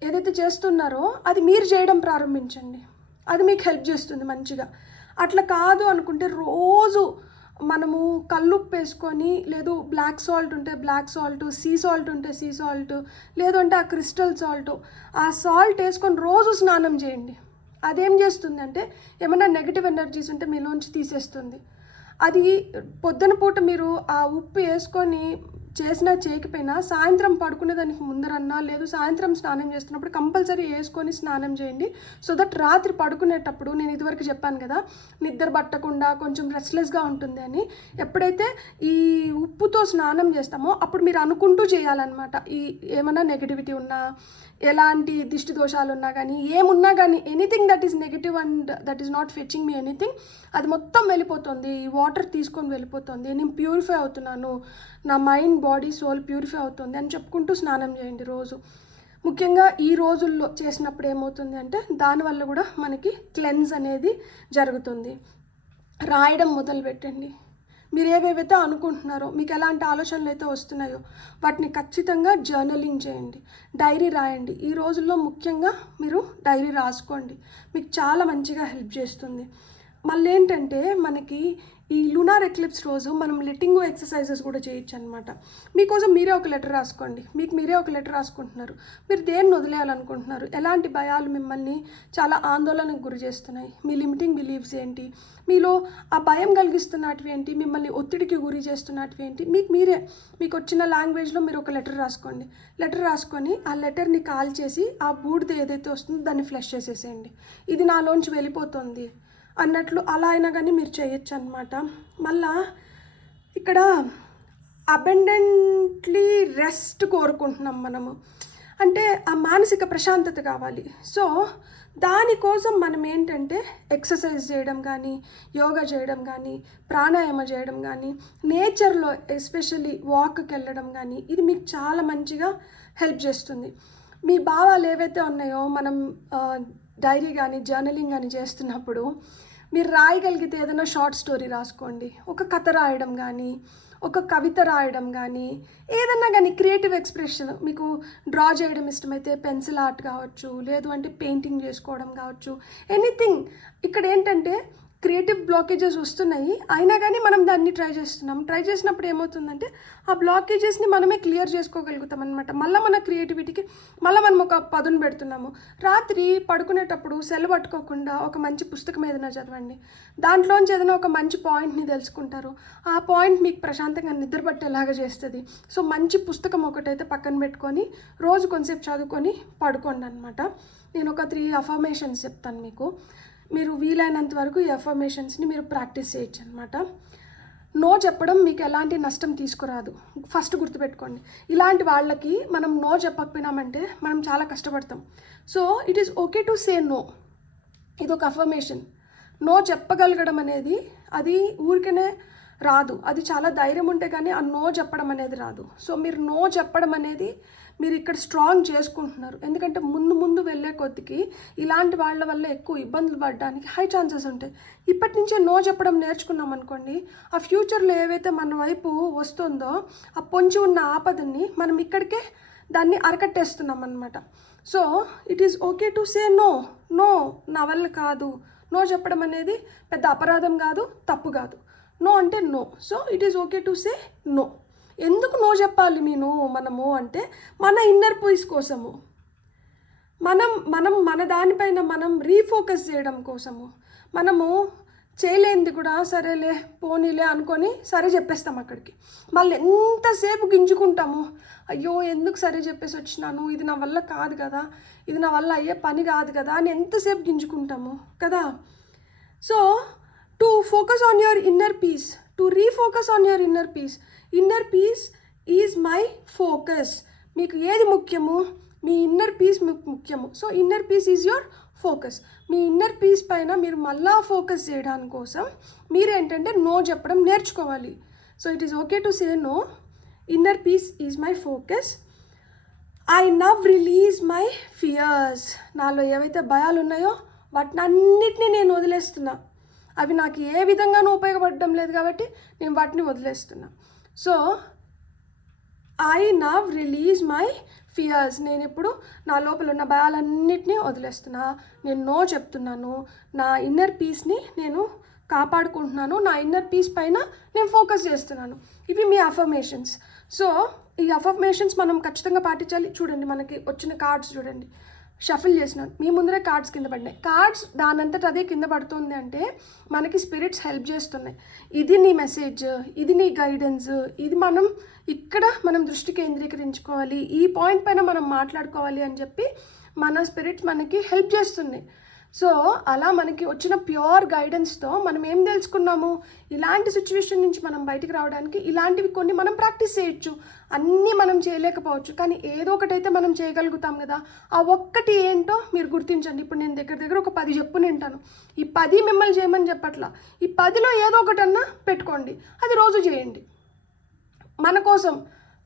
ఏదైతే చేస్తున్నారో అది మీరు చేయడం ప్రారంభించండి, అది మీకు హెల్ప్ చేస్తుంది మంచిగా. అట్లా కాదు అనుకుంటే రోజు మనము కల్లుప్పు వేసుకొని, లేదు బ్లాక్ సాల్ట్ ఉంటే బ్లాక్ సాల్ట్, సీ సాల్ట్ ఉంటే సీ సాల్ట్, లేదు అంటే ఆ క్రిస్టల్ సాల్ట్, ఆ సాల్ట్ వేసుకొని రోజు స్నానం చేయండి. అదేం చేస్తుందంటే ఏమైనా నెగిటివ్ ఎనర్జీస్ ఉంటే మీలోంచి తీసేస్తుంది. అది పొద్దున పూట మీరు ఆ ఉప్పు వేసుకొని చేసినా చేయకపోయినా సాయంత్రం పడుకునే దానికి ముందరన్నా, లేదు సాయంత్రం స్నానం చేస్తున్నప్పుడు కంపల్సరీ వేసుకొని స్నానం చేయండి. సో దట్ రాత్రి పడుకునేటప్పుడు, నేను ఇదివరకు చెప్పాను కదా నిద్ర పట్టకుండా కొంచెం రెస్ట్లెస్గా ఉంటుంది అని, ఎప్పుడైతే ఈ ఉప్పుతో స్నానం చేస్తామో అప్పుడు మీరు అనుకుంటూ చేయాలన్నమాట. ఈ ఏమైనా నెగిటివిటీ ఉన్నా, ఎలాంటి దిష్టి దోషాలు ఉన్నా కానీ, ఏమున్నా కానీ, anything that is negative and that is not fetching me anything, అది మొత్తం వెళ్ళిపోతుంది. ఈ వాటర్ తీసుకొని వెళ్ళిపోతుంది, నేను ప్యూరిఫై అవుతున్నాను, నా మైండ్, బాడీ, సోల్ ప్యూరిఫై అవుతుంది అని చెప్పుకుంటూ స్నానం చేయండి రోజు. ముఖ్యంగా ఈ రోజుల్లో చేసినప్పుడు ఏమవుతుంది అంటే దానివల్ల కూడా మనకి క్లెన్స్ అనేది జరుగుతుంది. రాయడం మొదలు పెట్టండి. మీరు ఏవేవైతే అనుకుంటున్నారో, మీకు ఎలాంటి ఆలోచనలు అయితే వస్తున్నాయో వాటిని ఖచ్చితంగా జర్నలింగ్ చేయండి, డైరీ రాయండి. ఈ రోజుల్లో ముఖ్యంగా మీరు డైరీ రాసుకోండి, మీకు చాలా మంచిగా హెల్ప్ చేస్తుంది. మళ్ళీ ఏంటంటే మనకి ఈ లూనార్ ఎక్లిప్స్ రోజు మనం లెట్టింగ్ గో ఎక్సర్సైజెస్ కూడా చేయొచ్చు అనమాట. మీకోసం మీరే ఒక లెటర్ రాసుకోండి, మీకు మీరే ఒక లెటర్ రాసుకుంటున్నారు, మీరు దేన్ని వదిలేయాలనుకుంటున్నారు, ఎలాంటి భయాలు మిమ్మల్ని చాలా ఆందోళనకు గురి చేస్తున్నాయి, మీ లిమిటింగ్ బిలీఫ్స్ ఏంటి, మీలో ఆ భయం కలిగిస్తున్నటివి ఏంటి, మిమ్మల్ని ఒత్తిడికి గురి చేస్తున్నటివి ఏంటి, మీకు వచ్చిన లాంగ్వేజ్లో మీరు ఒక లెటర్ రాసుకోండి. లెటర్ రాసుకొని ఆ లెటర్ని కాల్ చేసి ఆ బూడిద ఏదైతే వస్తుందో దాన్ని ఫ్లష్ చేసేసేయండి. ఇది నాలోంచి వెళ్ళిపోతుంది అన్నట్లు అలా అయినా కానీ మీరు చేయొచ్చు అనమాట. మళ్ళా ఇక్కడ అబెండెంట్లీ రెస్ట్ కోరుకుంటున్నాం మనము, అంటే ఆ మానసిక ప్రశాంతత కావాలి. సో దానికోసం మనం ఏంటంటే ఎక్సర్సైజ్ చేయడం కానీ, యోగా చేయడం కానీ, ప్రాణాయామ చేయడం కానీ, నేచర్లో ఎస్పెషల్లీ వాక్కి వెళ్ళడం కానీ, ఇది మీకు చాలా మంచిగా హెల్ప్ చేస్తుంది. మీ భావాలు ఏవైతే ఉన్నాయో మనం డైరీ కానీ జర్నలింగ్ కానీ చేస్తున్నప్పుడు మీరు రాయగలిగితే ఏదైనా షార్ట్ స్టోరీ రాసుకోండి, ఒక కథ రాయడం కానీ, ఒక కవిత రాయడం కానీ, ఏదన్నా కానీ క్రియేటివ్ ఎక్స్ప్రెషన్, మీకు డ్రా చేయడం ఇష్టమైతే పెన్సిల్ ఆర్ట్ కావచ్చు, లేదు అంటే పెయింటింగ్ చేసుకోవడం కావచ్చు, ఎనీథింగ్. ఇక్కడ ఏంటంటే క్రియేటివ్ బ్లాకేజెస్ వస్తున్నాయి, అయినా కానీ మనం దాన్ని ట్రై చేస్తున్నాం. ట్రై చేసినప్పుడు ఏమవుతుందంటే ఆ బ్లాకేజెస్ని మనమే క్లియర్ చేసుకోగలుగుతాం అనమాట. మళ్ళీ మన క్రియేటివిటీకి మళ్ళీ మనం ఒక పదును పెడుతున్నాము. రాత్రి పడుకునేటప్పుడు సెల్ పట్టుకోకుండా ఒక మంచి పుస్తకం ఏదైనా చదవండి, దాంట్లోంచి ఏదైనా ఒక మంచి పాయింట్ని తెలుసుకుంటారు. ఆ పాయింట్ మీకు ప్రశాంతంగా నిద్ర పట్టేలాగా చేస్తుంది. సో మంచి పుస్తకం ఒకటైతే పక్కన పెట్టుకొని రోజు కొంచెంసేపు చదువుకొని పడుకోండి అనమాట. నేను ఒక 3 అఫర్మేషన్స్ చెప్తాను మీకు. మీరు వీలైనంత వరకు ఈ అఫర్మేషన్స్ని మీరు ప్రాక్టీస్ చేయొచ్చు అనమాట. నో చెప్పడం మీకు ఎలాంటి నష్టం తీసుకురాదు, ఫస్ట్ గుర్తుపెట్టుకోండి. ఇలాంటి వాళ్ళకి మనం నో చెప్పకపోయినామంటే మనం చాలా కష్టపడతాం. So it is okay to say no. ఇది ఒక అఫర్మేషన్. నో చెప్పగలగడం అనేది అది ఊరికనే రాదు, అది చాలా ధైర్యం ఉంటే కానీ ఆ నో చెప్పడం అనేది రాదు. సో మీరు నో చెప్పడం అనేది మీరు ఇక్కడ స్ట్రాంగ్ చేసుకుంటున్నారు. ఎందుకంటే ముందు ముందు వెళ్ళే కొద్దికి ఇలాంటి వాళ్ళ వల్ల ఎక్కువ ఇబ్బందులు పడడానికి హై ఛాన్సెస్ ఉంటాయి. ఇప్పటి నుంచే నో చెప్పడం నేర్చుకున్నాం అనుకోండి, ఆ ఫ్యూచర్లో ఏవైతే మన వైపు వస్తుందో ఆ పొంచి ఉన్న ఆపదని మనం ఇక్కడికే దాన్ని అరకట్టేస్తున్నాం అనమాట. So it is okay to say no. No నా వల్ల కాదు. నో చెప్పడం అనేది పెద్ద అపరాధం కాదు, తప్పు కాదు. నో అంటే no. So it is okay to say no. ఎందుకు నో చెప్పాలి మనము అంటే మన ఇన్నర్ పీస్ కోసము, మన దానిపైన మనం రీఫోకస్ చేయడం కోసము. మనము చేయలేనిది కూడా సరేలే పోనీలే అనుకొని సరే చెప్పేస్తాం అక్కడికి. మళ్ళీ ఎంతసేపు గింజుకుంటాము, అయ్యో ఎందుకు సరే చెప్పేసి వచ్చినాను, ఇది నా వల్ల కాదు కదా, ఇది నా వల్ల అయ్యే పని కాదు కదా అని ఎంతసేపు గింజుకుంటాము కదా. So to focus on your inner peace, to refocus on your inner peace. Inner peace is my focus. మీకు ఏది ముఖ్యము? మీ ఇన్నర్ పీస్ మీకు ముఖ్యము. So inner peace is your focus. Me inner peace పైన మీరు మళ్ళా ఫోకస్ చేయడానికి కోసం మీరు ఏంటంటే నో చెప్పడం నేర్చుకోవాలి. So it is okay to say no. Inner peace is my focus. I now release my fears. నాలో ఏవైతే భయాలు ఉన్నాయో వాటిని అన్నిటినీ నేను వదిలేస్తున్నా. అవి నాకు ఏ విధంగానూ ఉపయోగపడడం లేదు కాబట్టి నేను వాటిని వదిలేస్తున్నా. So I now release my fears. నేను ఇప్పుడు నా లోపల ఉన్న భయాలన్నిటినీ వదిలేస్తున్నా. నేను నో చెప్తున్నాను. నా ఇన్నర్ పీస్ని నేను కాపాడుకుంటున్నాను. నా ఇన్నర్ పీస్ పైన నేను ఫోకస్ చేస్తున్నాను. ఇవి మీ అఫర్మేషన్స్. సో ఈ అఫర్మేషన్స్ మనం ఖచ్చితంగా పాటించాలి. చూడండి, మనకి వచ్చిన కార్డ్స్ చూడండి, షఫిల్ చేసినాను, మీ ముందరే కార్డ్స్ కింద పడినాయి. కార్డ్స్ దానంతట అదే కింద పడుతుంది అంటే మనకి స్పిరిట్స్ హెల్ప్ చేస్తున్నాయి. ఇది నీ మెసేజ్, ఇది నీ గైడెన్స్, ఇది మనం దృష్టి కేంద్రీకరించుకోవాలి, ఈ పాయింట్ పైన మనం మాట్లాడుకోవాలి అని చెప్పి మన స్పిరిట్స్ మనకి హెల్ప్ చేస్తున్నాయి. సో అలా మనకి వచ్చిన ప్యూర్ గైడెన్స్తో మనం ఏం తెలుసుకున్నాము, ఇలాంటి సిచ్యువేషన్ నుంచి మనం బయటికి రావడానికి ఇలాంటివి కొన్ని మనం ప్రాక్టీస్ చేయొచ్చు. అన్నీ మనం చేయలేకపోవచ్చు, కానీ ఏదో ఒకటైతే మనం చేయగలుగుతాం కదా. ఆ ఒక్కటి ఏంటో మీరు గుర్తించండి. ఇప్పుడు నేను దగ్గర ఒక 10 చెప్పుని వింటాను. ఈ 10 మిమ్మల్ని చేయమని చెప్పట్లా, ఈ 10లో ఏదో ఒకటన్నా పెట్టుకోండి, అది రోజు చేయండి. మన కోసం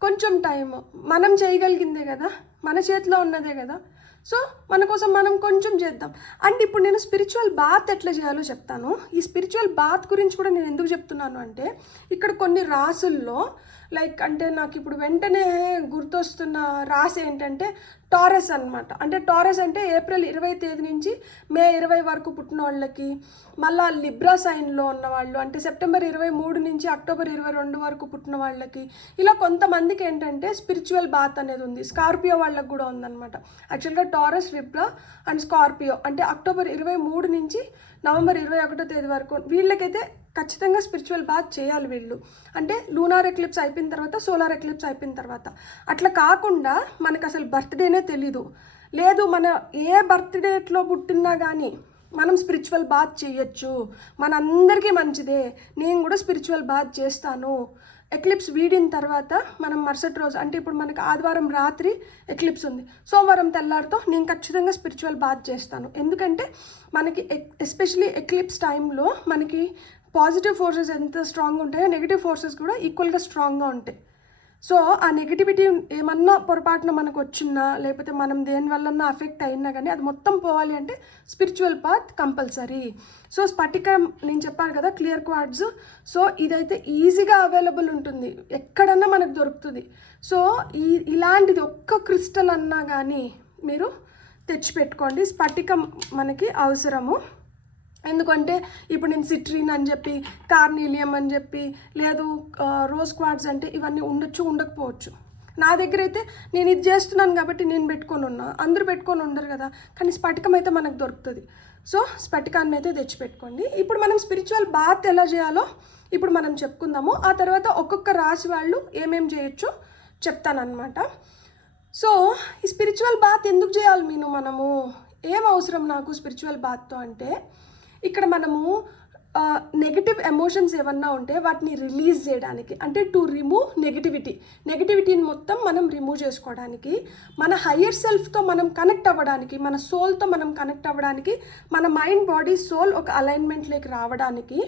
కొంచెం టైం, మనం చేయగలిగిందే కదా, మన చేతిలో ఉన్నదే కదా. సో మన కోసం మనం కొంచెం చేద్దాం. అండ్ ఇప్పుడు నేను స్పిరిచువల్ బాత్ ఎట్లా చేయాలో చెప్తాను. ఈ స్పిరిచువల్ బాత్ గురించి కూడా నేను ఎందుకు చెప్తున్నాను అంటే ఇక్కడ కొన్ని రాసుల్లో లైక్ అంటే నాకు ఇప్పుడు వెంటనే గుర్తొస్తున్న రాశి ఏంటంటే టారస్ అనమాట. అంటే టారస్ అంటే ఏప్రిల్ 20 తేదీ నుంచి మే 20 వరకు పుట్టిన వాళ్ళకి, మళ్ళీ లిబ్రా సైన్లో ఉన్నవాళ్ళు అంటే సెప్టెంబర్ 23 నుంచి అక్టోబర్ 22 వరకు పుట్టిన వాళ్ళకి, ఇలా కొంతమందికి ఏంటంటే స్పిరిచువల్ బాత్ అనేది ఉంది. స్కార్పియో వాళ్ళకి కూడా ఉందన్నమాట. యాక్చువల్గా టారస్, లిబ్రా అండ్ స్కార్పియో అంటే అక్టోబర్ 23 నుంచి నవంబర్ 21 తేదీ వరకు వీళ్ళకైతే ఖచ్చితంగా స్పిరిచువల్ బాత్ చేయాలి వీళ్ళు. అంటే లూనార్ ఎక్లిప్స్ అయిపోయిన తర్వాత, సోలార్ ఎక్లిప్స్ అయిపోయిన తర్వాత. అట్లా కాకుండా మనకు అసలు బర్త్డేనే తెలీదు, లేదు మన ఏ బర్త్డేట్లో పుట్టినా కానీ మనం స్పిరిచువల్ బాత్ చేయొచ్చు, మనందరికీ మంచిదే, నేను కూడా స్పిరిచువల్ బాత్ చేస్తాను, ఎక్లిప్స్ వీడిన తర్వాత మనం మరుసటి రోజు అంటే ఇప్పుడు మనకి ఆదివారం రాత్రి ఎక్లిప్స్ ఉంది, సోమవారం తెల్లారితో నేను ఖచ్చితంగా స్పిరిచువల్ బాత్ చేస్తాను. ఎందుకంటే మనకి ఎస్పెషలీ ఎక్లిప్స్ టైంలో మనకి పాజిటివ్ ఫోర్సెస్ ఎంత స్ట్రాంగ్గా ఉంటాయో నెగిటివ్ ఫోర్సెస్ కూడా ఈక్వల్గా స్ట్రాంగ్గా ఉంటాయి. సో ఆ నెగిటివిటీ ఏమన్నా పొరపాటున మనకు వచ్చినా లేకపోతే మనం దేనివల్ల అఫెక్ట్ అయినా కానీ అది మొత్తం పోవాలి అంటే స్పిరిచువల్ పాత్ కంపల్సరీ. సో స్ఫటికం నేను చెప్పాను కదా క్లియర్ క్వార్ట్జ్, సో ఇదైతే ఈజీగా అవైలబుల్ ఉంటుంది, ఎక్కడన్నా మనకు దొరుకుతుంది. సో ఇలాంటిది ఒక్క క్రిస్టల్ అన్నా కానీ మీరు తెచ్చిపెట్టుకోండి. స్ఫటికం మనకి అవసరము. ఎందుకంటే ఇప్పుడు నేను సిట్రిన్ అని చెప్పి కార్నీలియం అని చెప్పి లేదు రోజ్ క్వార్ట్జ్ అంటే ఇవన్నీ ఉండొచ్చు ఉండకపోవచ్చు. నా దగ్గర అయితే నేను ఇది చేస్తున్నాను కాబట్టి నేను పెట్టుకొని ఉన్నా, అందరూ పెట్టుకొని ఉండరు కదా, కానీ స్ఫటికం అయితే మనకు దొరుకుతుంది. సో స్ఫటికాన్ని అయితే తెచ్చిపెట్టుకోండి. ఇప్పుడు మనం స్పిరిచువల్ బాత్ ఎలా చేయాలో ఇప్పుడు మనం చెప్పుకుందాము. ఆ తర్వాత ఒక్కొక్క రాశి వాళ్ళు ఏమేమి చేయొచ్చో చెప్తానమాట. సో ఈ స్పిరిచువల్ బాత్ ఎందుకు చేయాలి మనము ఏం అవసరం నాకు స్పిరిచువల్ బాత్తో అంటే, ఇక్కడ మనము నెగిటివ్ ఎమోషన్స్ ఏమన్నా ఉంటే వాటిని రిలీజ్ చేయడానికి, అంటే టు రిమూవ్ నెగిటివిటీని మొత్తం మనం రిమూవ్ చేసుకోవడానికి, మన హయ్యర్ సెల్ఫ్తో మనం కనెక్ట్ అవ్వడానికి, మన సోల్తో మనం కనెక్ట్ అవ్వడానికి, మన మైండ్ బాడీ సోల్ ఒక అలైన్మెంట్లోకి రావడానికి,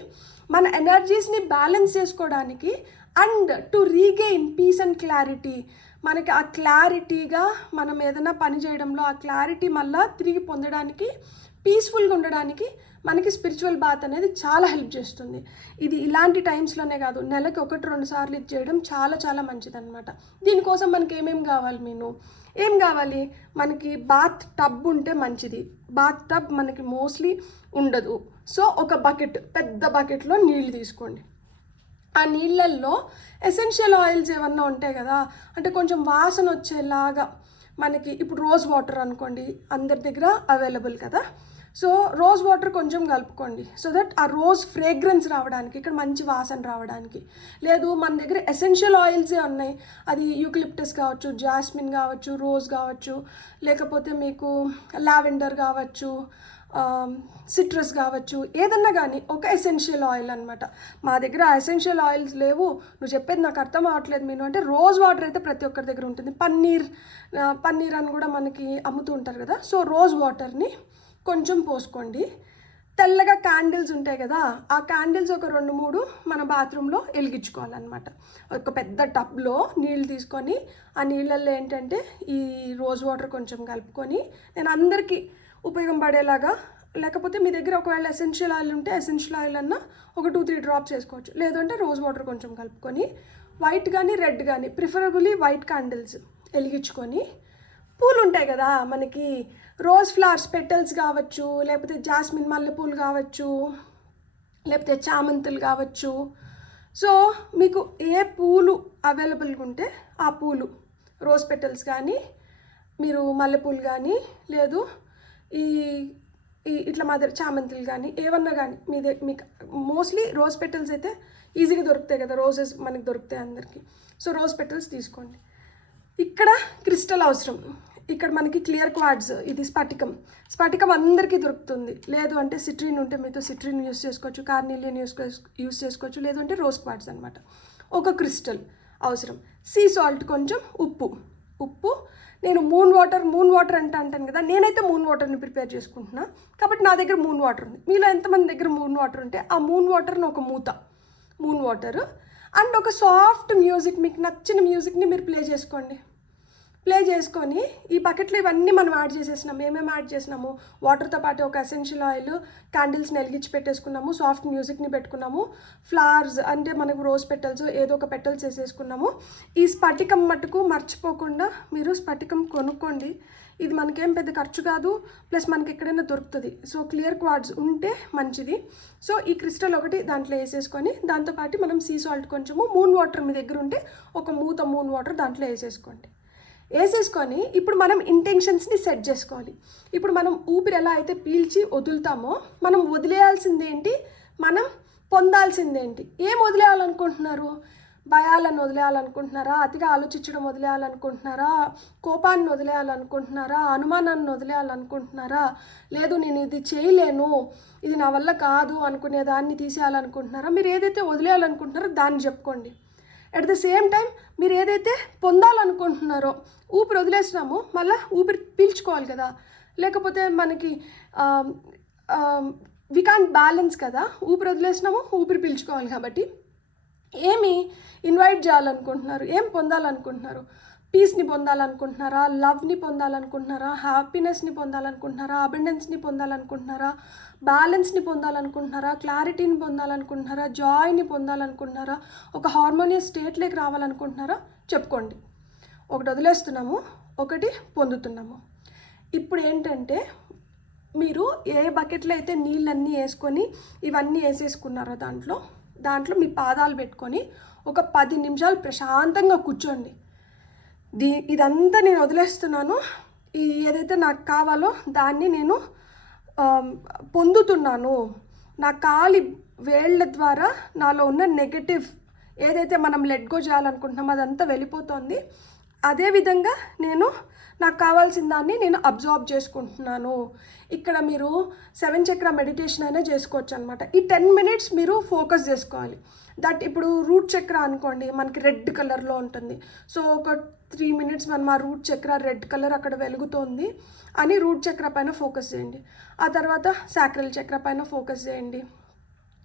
మన ఎనర్జీస్ని బ్యాలెన్స్ చేసుకోవడానికి, and to regain peace and clarity. మనకి ఆ క్లారిటీగా మనం ఏదైనా పని చేయడంలో ఆ క్లారిటీ మళ్ళీ తిరిగి పొందడానికి, పీస్ఫుల్గా ఉండడానికి మనకి స్పిరిచువల్ బాత్ అనేది చాలా హెల్ప్ చేస్తుంది. ఇది ఇలాంటి టైమ్స్లోనే కాదు, నెలకి 1-2 సార్లు ఇది చేయడం చాలా చాలా మంచిదన్నమాట. దీనికోసం మనకి ఏమేమి కావాలి ఏం కావాలి, మనకి బాత్ టబ్ ఉంటే మంచిది. బాత్ టబ్ మనకి మోస్ట్లీ ఉండదు. సో ఒక బకెట్, పెద్ద బకెట్లో నీళ్ళు తీసుకోండి. ఆ నీళ్ళల్లో ఎసెన్షియల్ ఆయిల్స్ ఏమన్నా ఉంటాయి కదా, అంటే కొంచెం వాసన వచ్చేలాగా మనకి ఇప్పుడు రోజ్ వాటర్ అనుకోండి, అందరి దగ్గర అవైలబుల్ కదా. సో రోజ్ వాటర్ కొంచెం కలుపుకోండి, సో దట్ ఆ రోజ్ ఫ్రేగ్రెన్స్ రావడానికి, ఇక్కడ మంచి వాసన రావడానికి. లేదు మన దగ్గర ఎసెన్షియల్ ఆయిల్సే ఉన్నాయి, అది యూకలిప్టస్ కావచ్చు, జాస్మిన్ కావచ్చు, రోజ్ కావచ్చు, లేకపోతే మీకు లావెండర్ కావచ్చు, సిట్రస్ కావచ్చు, ఏదన్నా కానీ ఒక ఎసెన్షియల్ ఆయిల్ అనమాట. మా దగ్గర ఆ ఎసెన్షియల్ ఆయిల్స్ లేవు, నువ్వు చెప్పేది నాకు అర్థం అవ్వట్లేదు అంటే రోజ్ వాటర్ అయితే ప్రతి ఒక్కరి దగ్గర ఉంటుంది. పన్నీర్ అని కూడా మనకి అమ్ముతూ ఉంటారు కదా. సో రోజ్ వాటర్ని కొంచెం పోసుకోండి. తెల్లగా క్యాండిల్స్ ఉంటాయి కదా, ఆ క్యాండిల్స్ ఒక 2-3 మన బాత్రూంలో వెలిగించుకోవాలన్నమాట. ఒక పెద్ద టబ్లో నీళ్ళు తీసుకొని ఆ నీళ్ళల్లో ఏంటంటే ఈ రోజ్ వాటర్ కొంచెం కలుపుకొని, నేను అందరికీ ఉపయోగపడేలాగా, లేకపోతే మీ దగ్గర ఒకవేళ ఎసెన్షియల్ ఆయిల్ ఉంటే ఎసెన్షియల్ ఆయిల్ అన్న ఒక 2-3 డ్రాప్స్ వేసుకోవచ్చు. లేదంటే రోజ్ వాటర్ కొంచెం కలుపుకొని వైట్ కానీ రెడ్ కానీ, ప్రిఫరబుల్లీ వైట్ క్యాండిల్స్ వెలిగించుకొని, పూలు ఉంటాయి కదా మనకి, రోజ్ ఫ్లవర్స్ పెటల్స్ కావచ్చు, లేకపోతే జాస్మిన్ మల్లెపూలు కావచ్చు, లేకపోతే చామంతులు కావచ్చు. సో మీకు ఏ పూలు అవైలబుల్గా ఉంటే ఆ పూలు, రోజ్ పెటల్స్ కానీ, మీరు మల్లెపూలు కానీ, లేదు ఈ ఇట్లా మా దగ్గర చామంతులు కానీ ఏమన్నా కానీ మీకు మోస్ట్లీ రోజ్ పెటల్స్ అయితే ఈజీగా దొరుకుతాయి కదా, రోజెస్ మనకి దొరుకుతాయి అందరికీ. సో రోజ్ పెటల్స్ తీసుకోండి. ఇక్కడ క్రిస్టల్ అవసరం. ఇక్కడ మనకి క్లియర్ క్వార్ట్జ్, ఇది స్ఫటికం అందరికీ దొరుకుతుంది. లేదు అంటే సిట్రిన్ ఉంటే మీతో సిట్రిన్ యూస్ చేసుకోవచ్చు, కార్నీలియన్ యూస్ చేసుకోవచ్చు, లేదు అంటే రోజ్ క్వార్ట్జ్ అనమాట. ఒక క్రిస్టల్ అవసరం. సీ సాల్ట్, కొంచెం ఉప్పు. నేను మూన్ వాటర్ అంటాను కదా, నేనైతే మూన్ వాటర్ని ప్రిపేర్ చేసుకుంటున్నా కాబట్టి నా దగ్గర మూన్ వాటర్ ఉంది. మీలో ఎంతమంది దగ్గర మూన్ వాటర్ ఉంటే ఆ మూన్ వాటర్ని ఒక మూన్ వాటర్ అండ్ ఒక సాఫ్ట్ మ్యూజిక్, మీకు నచ్చిన మ్యూజిక్ని మీరు ప్లే చేసుకొని ఈ బకెట్లో ఇవన్నీ మనం యాడ్ చేసేసినాము. ఏమేమి యాడ్ చేసినాము, వాటర్తో పాటు ఒక ఎసెన్షియల్ ఆయిల్, క్యాండిల్స్ని వెలిగించి పెట్టేసుకున్నాము, సాఫ్ట్ మ్యూజిక్ని పెట్టుకున్నాము, ఫ్లవర్స్ అంటే మనకు రోజ్ పెటల్స్ ఏదో ఒక పెటల్స్ వేసేసుకున్నాము. ఈ స్ఫటికం మట్టుకు మర్చిపోకుండా మీరు స్ఫటికం కొనుక్కోండి. ఇది మనకేం పెద్ద ఖర్చు కాదు, ప్లస్ మనకి ఎక్కడైనా దొరుకుతుంది. సో క్లియర్ క్వార్ట్జ్ ఉంటే మంచిది. సో ఈ క్రిస్టల్ ఒకటి దాంట్లో వేసేసుకొని, దాంతోపాటు మనం సీ సాల్ట్ కొంచెము, మూన్ వాటర్ మీ దగ్గర ఉంటే ఒక మూన్ వాటర్ దాంట్లో వేసేసుకొని ఇప్పుడు మనం ఇంటెన్షన్స్ని సెట్ చేసుకోవాలి. ఇప్పుడు మనం ఊపిరి ఎలా అయితే పీల్చి వదులుతామో, మనం వదిలేయాల్సిందేంటి, మనం పొందాల్సిందేంటి. ఏం వదిలేయాలనుకుంటున్నారు, భయాలను వదిలేయాలనుకుంటున్నారా, అతిగా ఆలోచించడం వదిలేయాలనుకుంటున్నారా, కోపాన్ని వదిలేయాలనుకుంటున్నారా, అనుమానాన్ని వదిలేయాలనుకుంటున్నారా, లేదు నేను ఇది చేయలేను, ఇది నా వల్ల కాదు అనుకునే దాన్ని తీసేయాలనుకుంటున్నారా. మీరు ఏదైతే వదిలేయాలనుకుంటున్నారో దాన్ని చెప్పుకోండి. అట్ ద సేమ్ టైం మీరు ఏదైతే పొందాలనుకుంటున్నారో ఊపిరి వదిలేసినాము, మళ్ళీ ఊపిరి పీల్చుకోవాలి కదా, లేకపోతే మనకి వి కాంట్ బ్యాలెన్స్ కదా. ఊపిరి వదిలేసినాము, ఊపిరి పీల్చుకోవాలి. కాబట్టి ఏమి ఇన్వైట్ చేయాలనుకుంటున్నారు, ఏం పొందాలనుకుంటున్నారు? పీస్ని పొందాలనుకుంటున్నారా, లవ్ని పొందాలనుకుంటున్నారా, హ్యాపీనెస్ని పొందాలనుకుంటున్నారా, అబెండెన్స్ని పొందాలనుకుంటున్నారా, బ్యాలెన్స్ని పొందాలనుకుంటున్నారా, క్లారిటీని పొందాలనుకుంటున్నారా, జాయ్ని పొందాలనుకుంటున్నారా, ఒక హార్మోనియస్ స్టేట్లోకి రావాలనుకుంటున్నారా? చెప్పుకోండి. ఒకటి వదిలేస్తున్నాము, ఒకటి పొందుతున్నాము. ఇప్పుడు ఏంటంటే మీరు ఏ బకెట్లో అయితే నీళ్ళన్నీ వేసుకొని ఇవన్నీ వేసేసుకున్నారో దాంట్లో మీ పాదాలు పెట్టుకొని ఒక 10 నిమిషాలు ప్రశాంతంగా కూర్చోండి. ఇదంతా నేను వదిలేస్తున్నాను, ఏదైతే నాకు కావాలో దాన్ని నేను పొందుతున్నాను. నా కాలి వేళ్ళ ద్వారా నాలో ఉన్న నెగటివ్ ఏదైతే మనం లెట్ గో చేయాలనుకుంటున్నామో అదంతా వెళ్ళిపోతుంది. అదేవిధంగా నాకు కావాల్సిన దాన్ని నేను అబ్జార్బ్ చేసుకుంటున్నాను. ఇక్కడ మీరు 7 చక్ర మెడిటేషన్ అయినా చేసుకోవచ్చు అనమాట. ఈ 10 minutes మీరు ఫోకస్ చేసుకోవాలి. దట్ ఇప్పుడు రూట్ చక్ర అనుకోండి, మనకి రెడ్ కలర్లో ఉంటుంది. సో ఒక 3 minutes మనం ఆ రూట్ చక్ర రెడ్ కలర్ అక్కడ వెలుగుతోంది అని రూట్ చక్ర పైన ఫోకస్ చేయండి. ఆ తర్వాత సాక్రల్ చక్ర పైన ఫోకస్ చేయండి,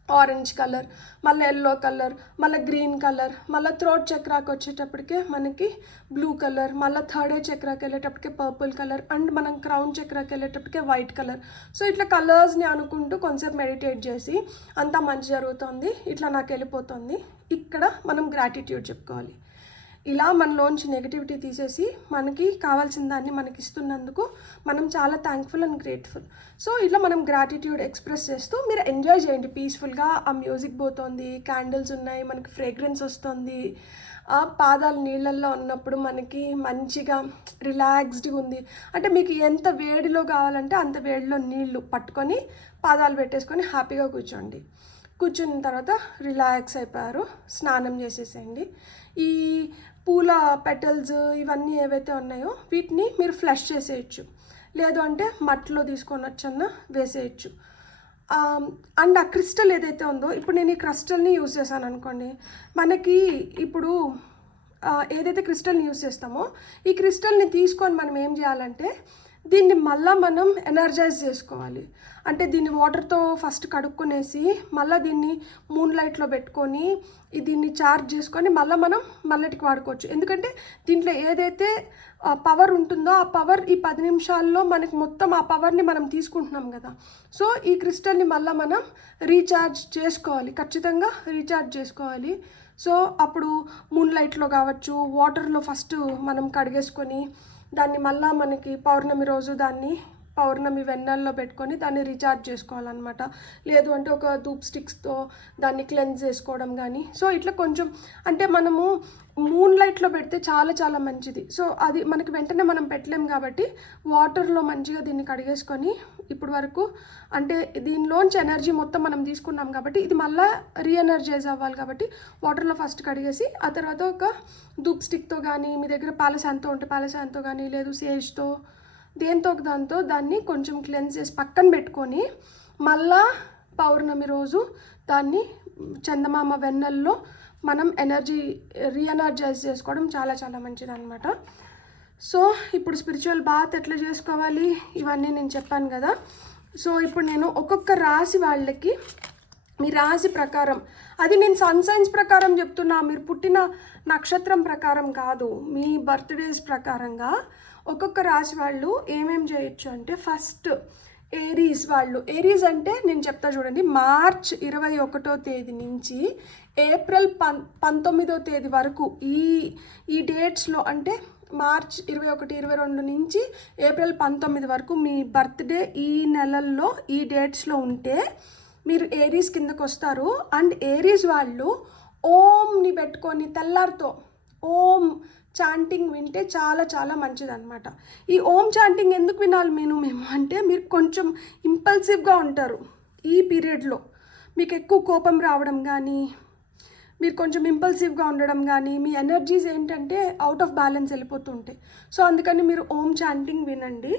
ఆరెంజ్ కలర్, మళ్ళీ ఎల్లో కలర్, మళ్ళీ గ్రీన్ కలర్, మళ్ళీ థ్రోట్ చక్రాకి వచ్చేటప్పటికే మనకి బ్లూ కలర్, మళ్ళీ థర్డ్ ఐ చక్రాకి వెళ్ళేటప్పటికే పర్పుల్ కలర్, అండ్ మనం క్రౌన్ చక్రాకి వెళ్ళేటప్పటికే వైట్ కలర్. సో ఇట్లా కలర్స్ని అనుకుంటూ కొంచెంసేపు మెడిటేట్ చేసి అంతా మంచి జరుగుతుంది, ఇట్లా నాకు వెళ్ళిపోతుంది. ఇక్కడ మనం గ్రాటిట్యూడ్ చెప్పుకోవాలి. ఇలా మనలోంచి నెగిటివిటీ తీసేసి మనకి కావాల్సిన దాన్ని మనకి ఇస్తున్నందుకు మనం చాలా థ్యాంక్ఫుల్ అండ్ గ్రేట్ఫుల్. సో ఇట్లా మనం గ్రాటిట్యూడ్ ఎక్స్ప్రెస్ చేస్తూ మీరు ఎంజాయ్ చేయండి పీస్ఫుల్గా. ఆ మ్యూజిక్ పోతుంది, క్యాండిల్స్ ఉన్నాయి, మనకి ఫ్రేగ్రెన్స్ వస్తుంది, ఆ పాదాలు నీళ్ళల్లో ఉన్నప్పుడు మనకి మంచిగా రిలాక్స్డ్గా ఉంది. అంటే మీకు ఎంత వేడిలో కావాలంటే అంత వేడిలో నీళ్ళు పట్టుకొని పాదాలు పెట్టేసుకొని హ్యాపీగా కూర్చోండి. కూర్చున్న తర్వాత రిలాక్స్ అయిపోయారు, స్నానం చేసేసేయండి. ఈ పూల పెటల్స్ ఇవన్నీ ఏవైతే ఉన్నాయో వీటిని మీరు ఫ్లష్ చేసేయచ్చు, లేదు అంటే మట్టిలో తీసుకొని వచ్చన్నా వేసేయచ్చు. అండ్ ఆ క్రిస్టల్ ఏదైతే ఉందో, ఇప్పుడు నేను ఈ క్రిస్టల్ని యూజ్ చేశాను అనుకోండి, మనకి ఇప్పుడు ఏదైతే క్రిస్టల్ని యూజ్ చేస్తామో ఈ క్రిస్టల్ని తీసుకొని మనం ఏం చేయాలంటే దీన్ని మళ్ళీ మనం ఎనర్జైజ్ చేసుకోవాలి. అంటే దీన్ని వాటర్తో ఫస్ట్ కడుక్కునేసి మళ్ళీ దీన్ని మూన్ లైట్లో పెట్టుకొని దీన్ని ఛార్జ్ చేసుకొని మళ్ళీ మనం మళ్ళటికి వాడుకోవచ్చు. ఎందుకంటే దీంట్లో ఏదైతే పవర్ ఉంటుందో ఆ పవర్ ఈ 10 నిమిషాల్లో మనకి మొత్తం ఆ పవర్ని మనం తీసుకుంటున్నాం కదా. సో ఈ క్రిస్టల్ని మళ్ళీ మనం రీఛార్జ్ చేసుకోవాలి, ఖచ్చితంగా రీఛార్జ్ చేసుకోవాలి. సో అప్పుడు మూన్ లైట్లో కావచ్చు, వాటర్లో ఫస్ట్ మనం కడిగేసుకొని దాన్ని మళ్ళీ మనకి పౌర్ణమి రోజు దాన్ని పౌర్ణమి వెన్నెల్లో పెట్టుకొని దాన్ని రీఛార్జ్ చేసుకోవాలన్నమాట. లేదు అంటే ఒక ధూప్ స్టిక్స్తో దాన్ని క్లెన్స్ చేసుకోవడం కానీ. సో ఇట్లా కొంచెం అంటే మనము మూన్ లైట్లో పెడితే చాలా చాలా మంచిది. సో అది మనకి వెంటనే మనం పెట్టలేము కాబట్టి వాటర్లో మంచిగా దీన్ని కడిగేసుకొని ఇప్పుడు వరకు అంటే దీనిలోంచి ఎనర్జీ మొత్తం మనం తీసుకున్నాం కాబట్టి ఇది మళ్ళీ రీఎనర్జైజ్ అవ్వాలి కాబట్టి వాటర్లో ఫస్ట్ కడిగేసి ఆ తర్వాత ఒక ధూప్ స్టిక్తో కానీ, మీ దగ్గర పాలసాన్తో ఉంటే పాలసాన్తో కానీ, లేదు సేజ్తో, దేంతో దాంతో దాన్ని కొంచెం క్లెన్స్ చేసి పక్కన పెట్టుకొని మళ్ళా పౌర్ణమి రోజు దాన్ని చందమామ వెన్నెల్లో మనం రీఎనర్జైజ్ చేసుకోవడం చాలా చాలా మంచిది అనమాట. సో ఇప్పుడు స్పిరిచువల్ బాత్ ఎట్లా చేసుకోవాలి ఇవన్నీ నేను చెప్పాను కదా. సో ఇప్పుడు నేను ఒక్కొక్క రాశి వాళ్ళకి మీ రాశి ప్రకారం, అది నేను సన్ సైన్స్ ప్రకారం చెప్తున్నా, మీరు పుట్టిన నక్షత్రం ప్రకారం కాదు, మీ బర్త్డేస్ ప్రకారంగా ఒక్కొక్క రాశి వాళ్ళు ఏమేం చేయొచ్చు అంటే ఫస్ట్ ఏరీస్ వాళ్ళు. ఏరీస్ అంటే నేను చెప్తా చూడండి, మార్చ్ 21వ తేదీ నుంచి ఏప్రిల్ 19వ తేదీ వరకు ఈ డేట్స్లో అంటే మార్చ్ 21, 22 నుంచి ఏప్రిల్ 19 వరకు మీ బర్త్డే ఈ నెలల్లో ఈ డేట్స్లో ఉంటే మీరు ఏరీస్ కిందకు వస్తారు. అండ్ ఏరీస్ వాళ్ళు ఓంని పెట్టుకొని తెల్లారితో ఓం చాంటింగ్ వింటే చాలా చాలా మంచిదన్నమాట. ఈ ఓం చాంటింగ్ ఎందుకు వినాలి మేము అంటే మీరు కొంచెం ఇంపల్సివ్గా ఉంటారు ఈ పీరియడ్లో, మీకు ఎక్కువ కోపం రావడం కానీ, మీరు కొంచెం ఇంపల్సివ్గా ఉండడం కానీ, మీ ఎనర్జీస్ ఏంటంటే అవుట్ ఆఫ్ బ్యాలెన్స్ వెళ్ళిపోతుంటాయి. సో అందుకని మీరు ఓం చాంటింగ్ వినండి.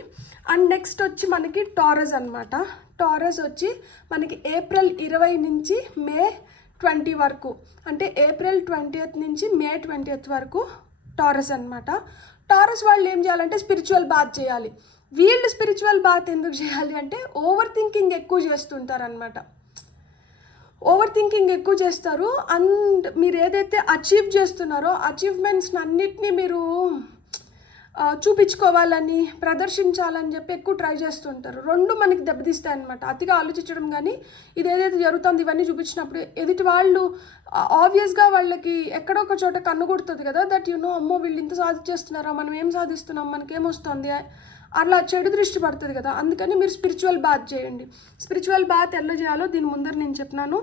అండ్ నెక్స్ట్ వచ్చి మనకి టారస్ అనమాట. టారస్ వచ్చి మనకి ఏప్రిల్ 20 నుంచి మే 20 వరకు, అంటే ఏప్రిల్ 20th నుంచి మే 20th వరకు టారస్ అనమాట. టారస్ వాళ్ళు ఏం చేయాలంటే స్పిరిచువల్ బాత్ చేయాలి. వీళ్ళు స్పిరిచువల్ బాత్ ఎందుకు చేయాలి అంటే ఓవర్ థింకింగ్ ఎక్కువ చేస్తుంటారనమాట. ఓవర్ థింకింగ్ ఎక్కువ చేస్తారు. అండ్ మీరు ఏదైతే అచీవ్ చేస్తున్నారో అచీవ్మెంట్స్ని అన్నిటినీ మీరు చూపించుకోవాలని, ప్రదర్శించాలని చెప్పి ఎక్కువ ట్రై చేస్తుంటారు. రెండు మనకి దెబ్బతీస్తాయి అనమాట. అతిగా ఆలోచించడం కానీ ఇది ఏదైతే జరుగుతుందో ఇవన్నీ చూపించినప్పుడు ఎదుటి వాళ్ళు ఆబ్వియస్గా వాళ్ళకి ఎక్కడో ఒక చోట కన్ను కొడుతుంది కదా, దట్ అమ్మో వీళ్ళు ఇంత సాధించేస్తున్నారా, మనం ఏం సాధిస్తున్నాం, మనకేమొస్తుంది, అట్లా చెడు దృష్టి పడుతుంది కదా. అందుకని మీరు స్పిరిచువల్ బాత్ చేయండి. స్పిరిచువల్ బాత్ ఎలా చేయాలో దీని ముందర నేను చెప్పినాను.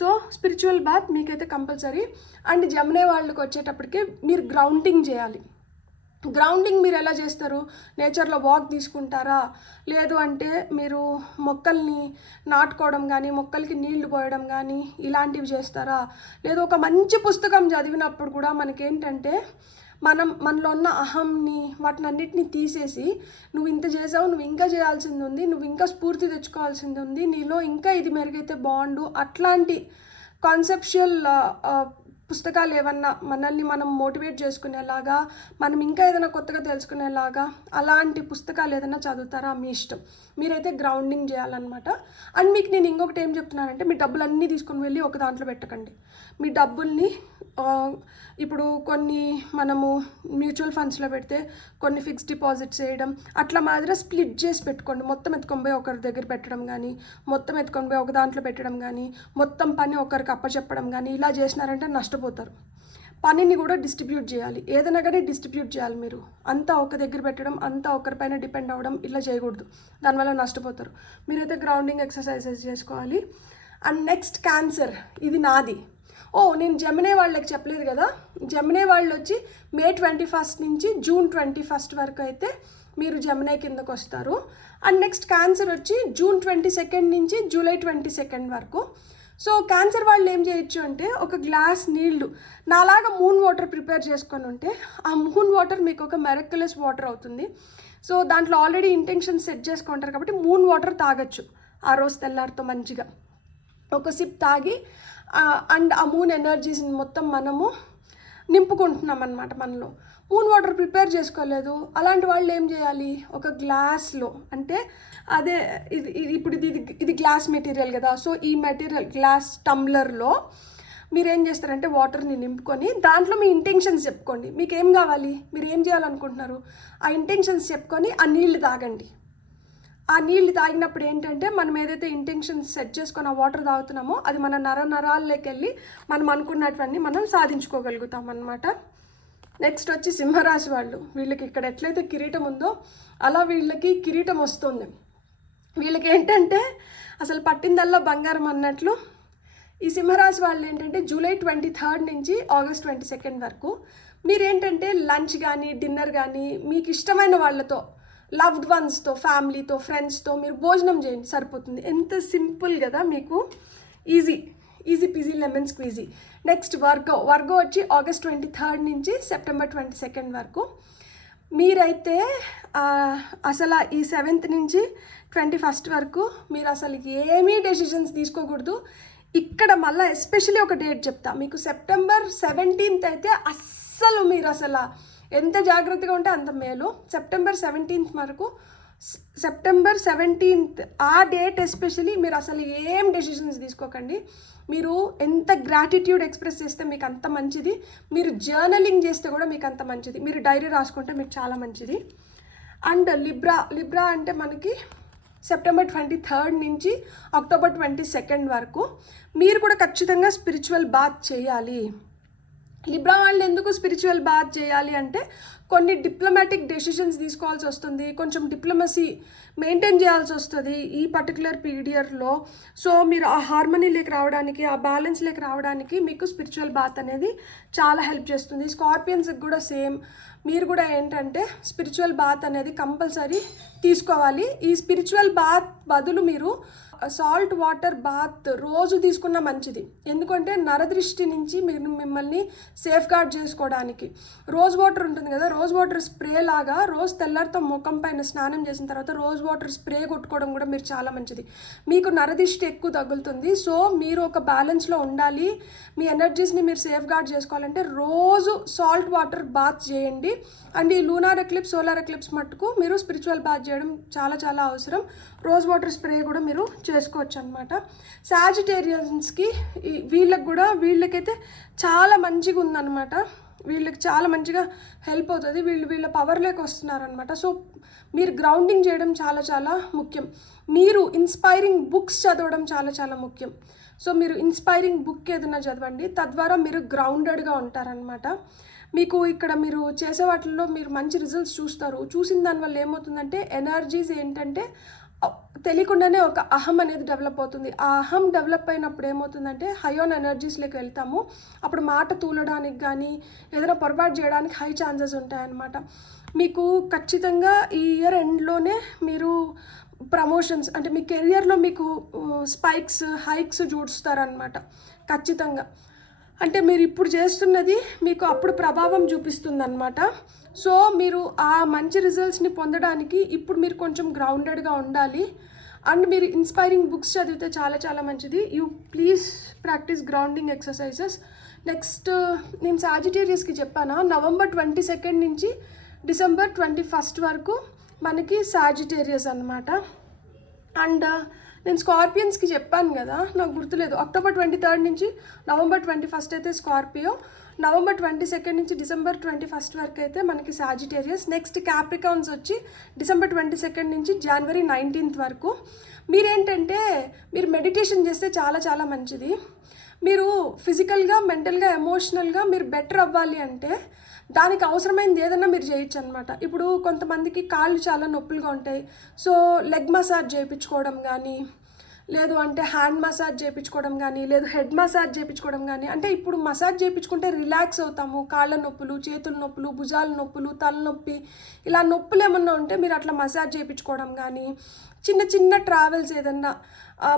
సో స్పిరిచువల్ బాత్ మీకైతే కంపల్సరీ. అండ్ జమునే వాళ్ళకి వచ్చేటప్పటికి మీరు గ్రౌండింగ్ చేయాలి. గ్రౌండింగ్ మీరు ఎలా చేస్తారు? నేచర్లో వాక్ తీసుకుంటారా, లేదు అంటే మీరు మొక్కల్ని నాటుకోవడం కానీ, మొక్కలకి నీళ్లు పోయడం కానీ ఇలాంటివి చేస్తారా, లేదు ఒక మంచి పుస్తకం చదివినప్పుడు కూడా మనకేంటంటే మనలో ఉన్న అహంని వాటిని అన్నిటిని తీసేసి నువ్వు ఇంత చేసావు, నువ్వు ఇంకా చేయాల్సింది ఉంది, నువ్వు ఇంకా స్ఫూర్తి తెచ్చుకోవాల్సింది ఉంది, నీలో ఇంకా ఇది మెరుగైతే బాగుండు, అట్లాంటి కాన్సెప్షువల్ పుస్తకాలు ఏమన్నా మనల్ని మనం మోటివేట్ చేసుకునేలాగా, మనం ఇంకా ఏదైనా కొత్తగా తెలుసుకునేలాగా అలాంటి పుస్తకాలు ఏదైనా చదువుతారా మీ ఇష్టం. మీరైతే గ్రౌండింగ్ చేయాలన్నమాట. అండ్ మీకు నేను ఇంకొకటి ఏం చెప్తున్నానంటే మీ డబ్బులన్నీ తీసుకొని వెళ్ళి ఒక దాంట్లో పెట్టకండి. మీ డబ్బుల్ని ఇప్పుడు కొన్ని మనము మ్యూచువల్ ఫండ్స్లో పెడితే కొన్ని ఫిక్స్డ్ డిపాజిట్స్ చేయడం అట్లా మాదిరి స్ప్లిట్ చేసి పెట్టుకోండి. మొత్తం ఎత్తుకొని పోయి ఒకరి దగ్గర పెట్టడం కానీ, మొత్తం ఎత్తుకొని పోయి ఒక దాంట్లో పెట్టడం కానీ, మొత్తం పని ఒకరికి అప్పచెప్పడం కానీ ఇలా చేసినారంటే నష్టపోతారు. పనిని కూడా డిస్ట్రిబ్యూట్ చేయాలి. ఏదైనా కానీ డిస్ట్రిబ్యూట్ చేయాలి. మీరు అంతా ఒక దగ్గర పెట్టడం, అంతా ఒకరిపైన డిపెండ్ అవ్వడం ఇలా చేయకూడదు. దానివల్ల నష్టపోతారు. మీరైతే గ్రౌండింగ్ ఎక్సర్సైజెస్ చేసుకోవాలి. అండ్ నెక్స్ట్ క్యాన్సర్, ఇది నాది. నేను జెమినీ వాళ్ళకి చెప్పలేదు కదా. జెమినీ వాళ్ళు వచ్చి మే 21 నుంచి జూన్ 21 వరకు అయితే మీరు జెమినీ కిందకు వస్తారు. అండ్ నెక్స్ట్ క్యాన్సర్ వచ్చి జూన్ 22 నుంచి జూలై 22 వరకు. సో క్యాన్సర్ వాళ్ళు ఏం చేయొచ్చు అంటే ఒక గ్లాస్ నీళ్లు నాలాగా మూన్ వాటర్ ప్రిపేర్ చేసుకొని ఉంటే ఆ మూన్ వాటర్ మీకు ఒక మెరక్యులస్ వాటర్ అవుతుంది. సో దాంట్లో ఆల్రెడీ ఇంటెన్షన్ సెట్ చేసుకుంటారు కాబట్టి మూన్ వాటర్ తాగొచ్చు ఆ రోజు తెల్లారితో మంచిగా ఒక సిప్ తాగి. అండ్ ఆ మూన్ ఎనర్జీస్ని మొత్తం మనము నింపుకుంటున్నాం అన్నమాట. మనలో మూన్ వాటర్ ప్రిపేర్ చేసుకోలేదు అలాంటి వాళ్ళు ఏం చేయాలి, ఒక గ్లాస్లో, అంటే అదే ఇప్పుడు ఇది గ్లాస్ మెటీరియల్ కదా. సో ఈ మెటీరియల్ గ్లాస్ టంబ్లర్లో మీరు ఏం చేస్తారంటే వాటర్ని నింపుకొని దాంట్లో మీ ఇంటెన్షన్స్ చెప్పుకోండి. మీకు ఏం కావాలి, మీరు ఏం చేయాలనుకుంటున్నారు, ఆ ఇంటెన్షన్స్ చెప్పుకొని ఆ నీళ్లు తాగండి. ఆ నీళ్ళు తాగినప్పుడు ఏంటంటే మనం ఏదైతే ఇంటెన్షన్స్ సెట్ చేసుకొని ఆ వాటర్ తాగుతున్నామో అది మన నరాల్లోకి వెళ్ళి మనం అనుకున్నటువన్నీ మనం సాధించుకోగలుగుతాం అన్నమాట. నెక్స్ట్ వచ్చి సింహరాశి వాళ్ళు. వీళ్ళకి ఇక్కడ ఎట్లయితే కిరీటం ఉందో అలా వీళ్ళకి కిరీటం వస్తుంది. వీళ్ళకి ఏంటంటే అసలు పట్టిందల్లా బంగారం అన్నట్లు. ఈ సింహరాశి వాళ్ళు ఏంటంటే జూలై 23 నుంచి ఆగస్ట్ 22 వరకు మీరేంటంటే లంచ్ కానీ డిన్నర్ కానీ మీకు ఇష్టమైన వాళ్ళతో, లవ్డ్ వన్స్తో, ఫ్యామిలీతో, ఫ్రెండ్స్తో మీరు భోజనం చేయండి, సరిపోతుంది. ఎంత సింపుల్ కదా, మీకు easy PG lemon squeezy. Next Virgo వచ్చి ఆగస్ట్ 23 నుంచి సెప్టెంబర్ 22 వరకు. మీరైతే అసలు ఈ 7th నుంచి 21 వరకు మీరు అసలు ఏమీ డెసిషన్స్ తీసుకోకూడదు. ఇక్కడ మళ్ళీ ఎస్పెషలీ ఒక డేట్ చెప్తా మీకు. సెప్టెంబర్ 17th అయితే అస్సలు మీరు అసలు ఎంత జాగ్రత్తగా ఉంటే అంత మేలు. సెప్టెంబర్ 17th ఆ డేట్ ఎస్పెషలీ మీరు అసలు ఏం డెసిషన్స్ తీసుకోకండి. మీరు ఎంత గ్రాటిట్యూడ్ ఎక్స్ప్రెస్ చేస్తే మీకు అంత మంచిది. మీరు జర్నలింగ్ చేస్తే కూడా మీకు అంత మంచిది. మీరు డైరీ రాసుకుంటే మీకు చాలా మంచిది. అండ్ లిబ్రా అంటే మనకి సెప్టెంబర్ 23 నుంచి అక్టోబర్ 22 వరకు మీరు కూడా ఖచ్చితంగా స్పిరిచువల్ బాత్ చేయాలి. లిబ్రా వాళ్ళు ఎందుకు స్పిరిచువల్ బాత్ చేయాలి అంటే కొన్ని డిప్లొమాటిక్ డెసిషన్స్ తీసుకోవాల్సి వస్తుంది, కొంచెం డిప్లొమసీ మెయింటైన్ చేయాల్సి వస్తుంది ఈ పర్టికులర్ పీరియడ్లో. సో మీరు ఆ హార్మనీలోకి రావడానికి, ఆ బ్యాలెన్స్లోకి రావడానికి మీకు స్పిరిచువల్ బాత్ అనేది చాలా హెల్ప్ చేస్తుంది. స్కార్పియన్స్కి కూడా సేమ్. మీరు కూడా ఏంటంటే స్పిరిచువల్ బాత్ అనేది కంపల్సరీ తీసుకోవాలి. ఈ స్పిరిచువల్ బాత్ బదులు మీరు సాల్ట్ వాటర్ బాత్ రోజు తీసుకున్న మంచిది. ఎందుకంటే నరదృష్టి నుంచి మీరు మిమ్మల్ని సేఫ్ గార్డ్ చేసుకోవడానికి. రోజ్ వాటర్ ఉంటుంది కదా, రోజ్ రోజ్ వాటర్ స్ప్రే లాగా రోజు తెల్లారితో ముఖం పైన స్నానం చేసిన తర్వాత రోజ్ వాటర్ స్ప్రే కొట్టుకోవడం కూడా మీరు చాలా మంచిది. మీకు నరదిష్టి ఎక్కువ తగులుతుంది. సో మీరు ఒక బ్యాలెన్స్లో ఉండాలి. మీ ఎనర్జీస్ని మీరు సేఫ్ గార్డ్ చేసుకోవాలంటే రోజు సాల్ట్ వాటర్ బాత్ చేయండి. అండ్ ఈ లూనార్ ఎక్లిప్స్, సోలార్ ఎక్లిప్స్ మట్టుకు మీరు స్పిరిచువల్ బాత్ చేయడం చాలా చాలా అవసరం. రోజ్ వాటర్ స్ప్రే కూడా మీరు చేసుకోవచ్చు అనమాట. సాజిటేరియన్స్కి వీళ్ళకైతే చాలా మంచిగా ఉందన్నమాట. వీళ్ళకి చాలా మంచిగా హెల్ప్ అవుతుంది. వీళ్ళ పవర్లోకి వస్తున్నారనమాట. సో మీరు గ్రౌండింగ్ చేయడం చాలా చాలా ముఖ్యం. మీరు ఇన్స్పైరింగ్ బుక్స్ చదవడం చాలా చాలా ముఖ్యం. సో మీరు ఇన్స్పైరింగ్ బుక్ ఏదైనా చదవండి, తద్వారా మీరు గ్రౌండెడ్గా ఉంటారనమాట. మీకు ఇక్కడ మీరు చేసే వాటిల్లో మీరు మంచి రిజల్ట్స్ చూస్తారు. చూసిన దానివల్ల ఏమవుతుందంటే ఎనర్జీస్ ఏంటంటే తెలియకుండానే ఒక అహం అనేది డెవలప్ అవుతుంది. ఆ అహం డెవలప్ అయినప్పుడు ఏమవుతుందంటే హైయోన్ ఎనర్జీస్లోకి వెళ్తాము. అప్పుడు మాట తూలడానికి కానీ ఏదైనా పొరపాటు చేయడానికి హై ఛాన్సెస్ ఉంటాయన్నమాట. మీకు ఖచ్చితంగా ఈ ఇయర్ ఎండ్లోనే మీరు ప్రమోషన్స్ అంటే మీ కెరియర్లో మీకు స్పైక్స్, హైక్స్ చూస్తారనమాట ఖచ్చితంగా. అంటే మీరు ఇప్పుడు చేస్తున్నది మీకు అప్పుడు ప్రభావం చూపిస్తుందన్నమాట. సో మీరు ఆ మంచి రిజల్ట్స్ని పొందడానికి ఇప్పుడు మీరు కొంచెం గ్రౌండెడ్గా ఉండాలి. అండ్ మీరు ఇన్స్పైరింగ్ బుక్స్ చదివితే చాలా చాలా మంచిది. You please practice grounding exercises. Next నేను సాజిటేరియస్కి చెప్పాను, November 22 నుంచి December 21 వరకు మనకి సాజిటేరియస్ అనమాట. అండ్ నేను స్కార్పియన్స్కి చెప్పాను కదా, నాకు గుర్తులేదు. October 23 నుంచి November 21 అయితే స్కార్పియో, November 22 నుంచి December 21 వరకు అయితే మనకి సాజిటేరియస్. నెక్స్ట్ క్యాప్రికాన్స్ వచ్చి December 22 నుంచి January 19 వరకు. మీరేంటంటే మీరు మెడిటేషన్ చేస్తే చాలా చాలా మంచిది. మీరు ఫిజికల్గా, మెంటల్గా, ఎమోషనల్గా మీరు బెటర్ అవ్వాలి అంటే దానికి అవసరమైనది ఏదన్నా మీరు చేయొచ్చు అనమాట. ఇప్పుడు కొంతమందికి కాళ్ళు చాలా నొప్పులుగా ఉంటాయి. సో లెగ్ మసాజ్ చేయించుకోవడం కానీ, లేదు అంటే హ్యాండ్ మసాజ్ చేయించుకోవడం కానీ, లేదు హెడ్ మసాజ్ చేయించుకోవడం కానీ. అంటే ఇప్పుడు మసాజ్ చేయించుకుంటే రిలాక్స్ అవుతాము. కాళ్ళ నొప్పులు, చేతుల నొప్పులు, భుజాల నొప్పులు, తలనొప్పి, ఇలా నొప్పులు ఏమన్నా ఉంటే మీరు అట్లా మసాజ్ చేయించుకోవడం కానీ, చిన్న చిన్న ట్రావెల్స్ ఏదన్నా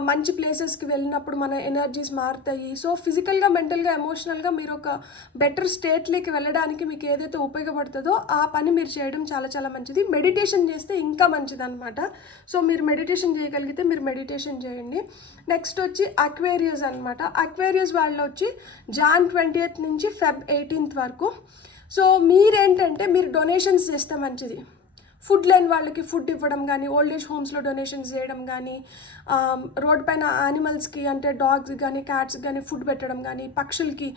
మంచి ప్లేసెస్కి వెళ్ళినప్పుడు మన ఎనర్జీస్ మారుతాయి. సో ఫిజికల్గా, మెంటల్గా, ఎమోషనల్గా మీరు ఒక బెటర్ స్టేట్లోకి వెళ్ళడానికి మీకు ఏదైతే ఉపయోగపడుతుందో ఆ పని మీరు చేయడం చాలా చాలా మంచిది. మెడిటేషన్ చేస్తే ఇంకా మంచిది అనమాట. సో మీరు మెడిటేషన్ చేయగలిగితే మీరు మెడిటేషన్ చేయండి. నెక్స్ట్ వచ్చి అక్వేరియస్ అనమాట. అక్వేరియస్ వాళ్ళు వచ్చి Jan 20 నుంచి Feb 18 వరకు. సో మీరేంటంటే మీరు డొనేషన్స్ చేస్తే మంచిది. ఫుడ్ లేని వాళ్ళకి ఫుడ్ ఇవ్వడం కానీ, ఓల్డ్ ఏజ్ హోమ్స్లో డొనేషన్స్ చేయడం కానీ, రోడ్ పైన యానిమల్స్కి అంటే డాగ్స్ కానీ, క్యాట్స్కి కానీ ఫుడ్ పెట్టడం కానీ, పక్షులకి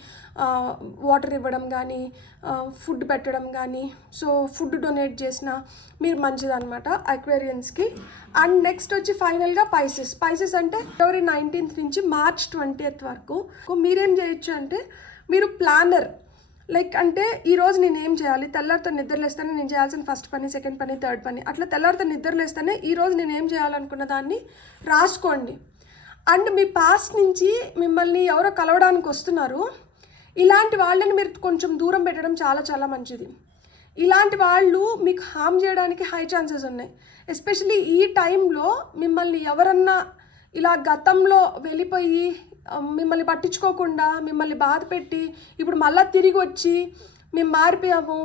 వాటర్ ఇవ్వడం కానీ, ఫుడ్ పెట్టడం కానీ. సో ఫుడ్ డొనేట్ చేసిన మీరు మంచిదన్నమాట అక్వేరియన్స్కి. అండ్ నెక్స్ట్ వచ్చి ఫైనల్గా పైసెస్ అంటే February 19 నుంచి March 20 వరకు. మీరేం చేయొచ్చు అంటే మీరు ప్లానర్, లైక్ అంటే ఈరోజు నేను ఏం చేయాలి, తెల్లారితో నిద్రలేస్తేనే నేను చేయాల్సిన ఫస్ట్ పని, సెకండ్ పని, థర్డ్ పని, అట్లా తెల్లారితో నిద్రలేస్తేనే ఈరోజు నేను ఏం చేయాలనుకున్న దాన్ని రాసుకోండి. అండ్ మీ పాస్ట్ నుంచి మిమ్మల్ని ఎవరో కలవడానికి వస్తున్నారు, ఇలాంటి వాళ్ళని మీరు కొంచెం దూరం పెట్టడం చాలా చాలా మంచిది. ఇలాంటి వాళ్ళు మీకు హామ్ చేయడానికి హై ఛాన్సెస్ ఉన్నాయి. ఎస్పెషలీ ఈ టైంలో మిమ్మల్ని ఎవరన్నా ఇలా గతంలో వెళ్ళిపోయి మిమ్మల్ని పట్టించుకోకుండా మిమ్మల్ని బాధ పెట్టి ఇప్పుడు మళ్ళీ తిరిగి వచ్చి మేము మారిపోయాము,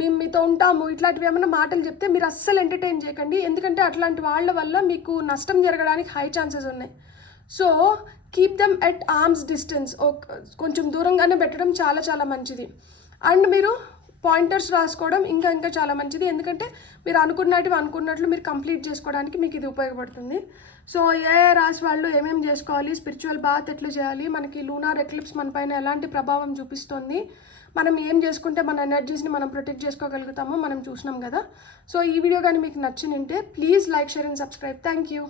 మేము మీతో ఉంటాము, ఇట్లాంటివి ఏమైనా మాటలు చెప్తే మీరు అస్సలు ఎంటర్టైన్ చేయకండి. ఎందుకంటే అట్లాంటి వాళ్ళ వల్ల మీకు నష్టం జరగడానికి హై ఛాన్సెస్ ఉన్నాయి. So keep them at arms distance, కొంచెం దూరంగానే పెట్టడం చాలా చాలా మంచిది. అండ్ మీరు పాయింటర్స్ రాసుకోవడం ఇంకా చాలా మంచిది. ఎందుకంటే మీరు అనుకున్నట్లు మీరు కంప్లీట్ చేసుకోవడానికి మీకు ఇది ఉపయోగపడుతుంది. సో ఏ రాశి వాళ్ళు ఏమేమి చేసుకోవాలి, స్పిరిచువల్ బాత్ ఎట్లా చేయాలి, మనకి లూనార్ ఎక్లిప్స్ మన పైన ఎలాంటి ప్రభావం చూపిస్తుంది, మనం ఏం చేసుకుంటే మన ఎనర్జీస్ని మనం ప్రొటెక్ట్ చేసుకోగలుగుతామో మనం చూసినాం కదా. సో ఈ వీడియో కానీ మీకు నచ్చినంటే please like, share and subscribe. Thank you.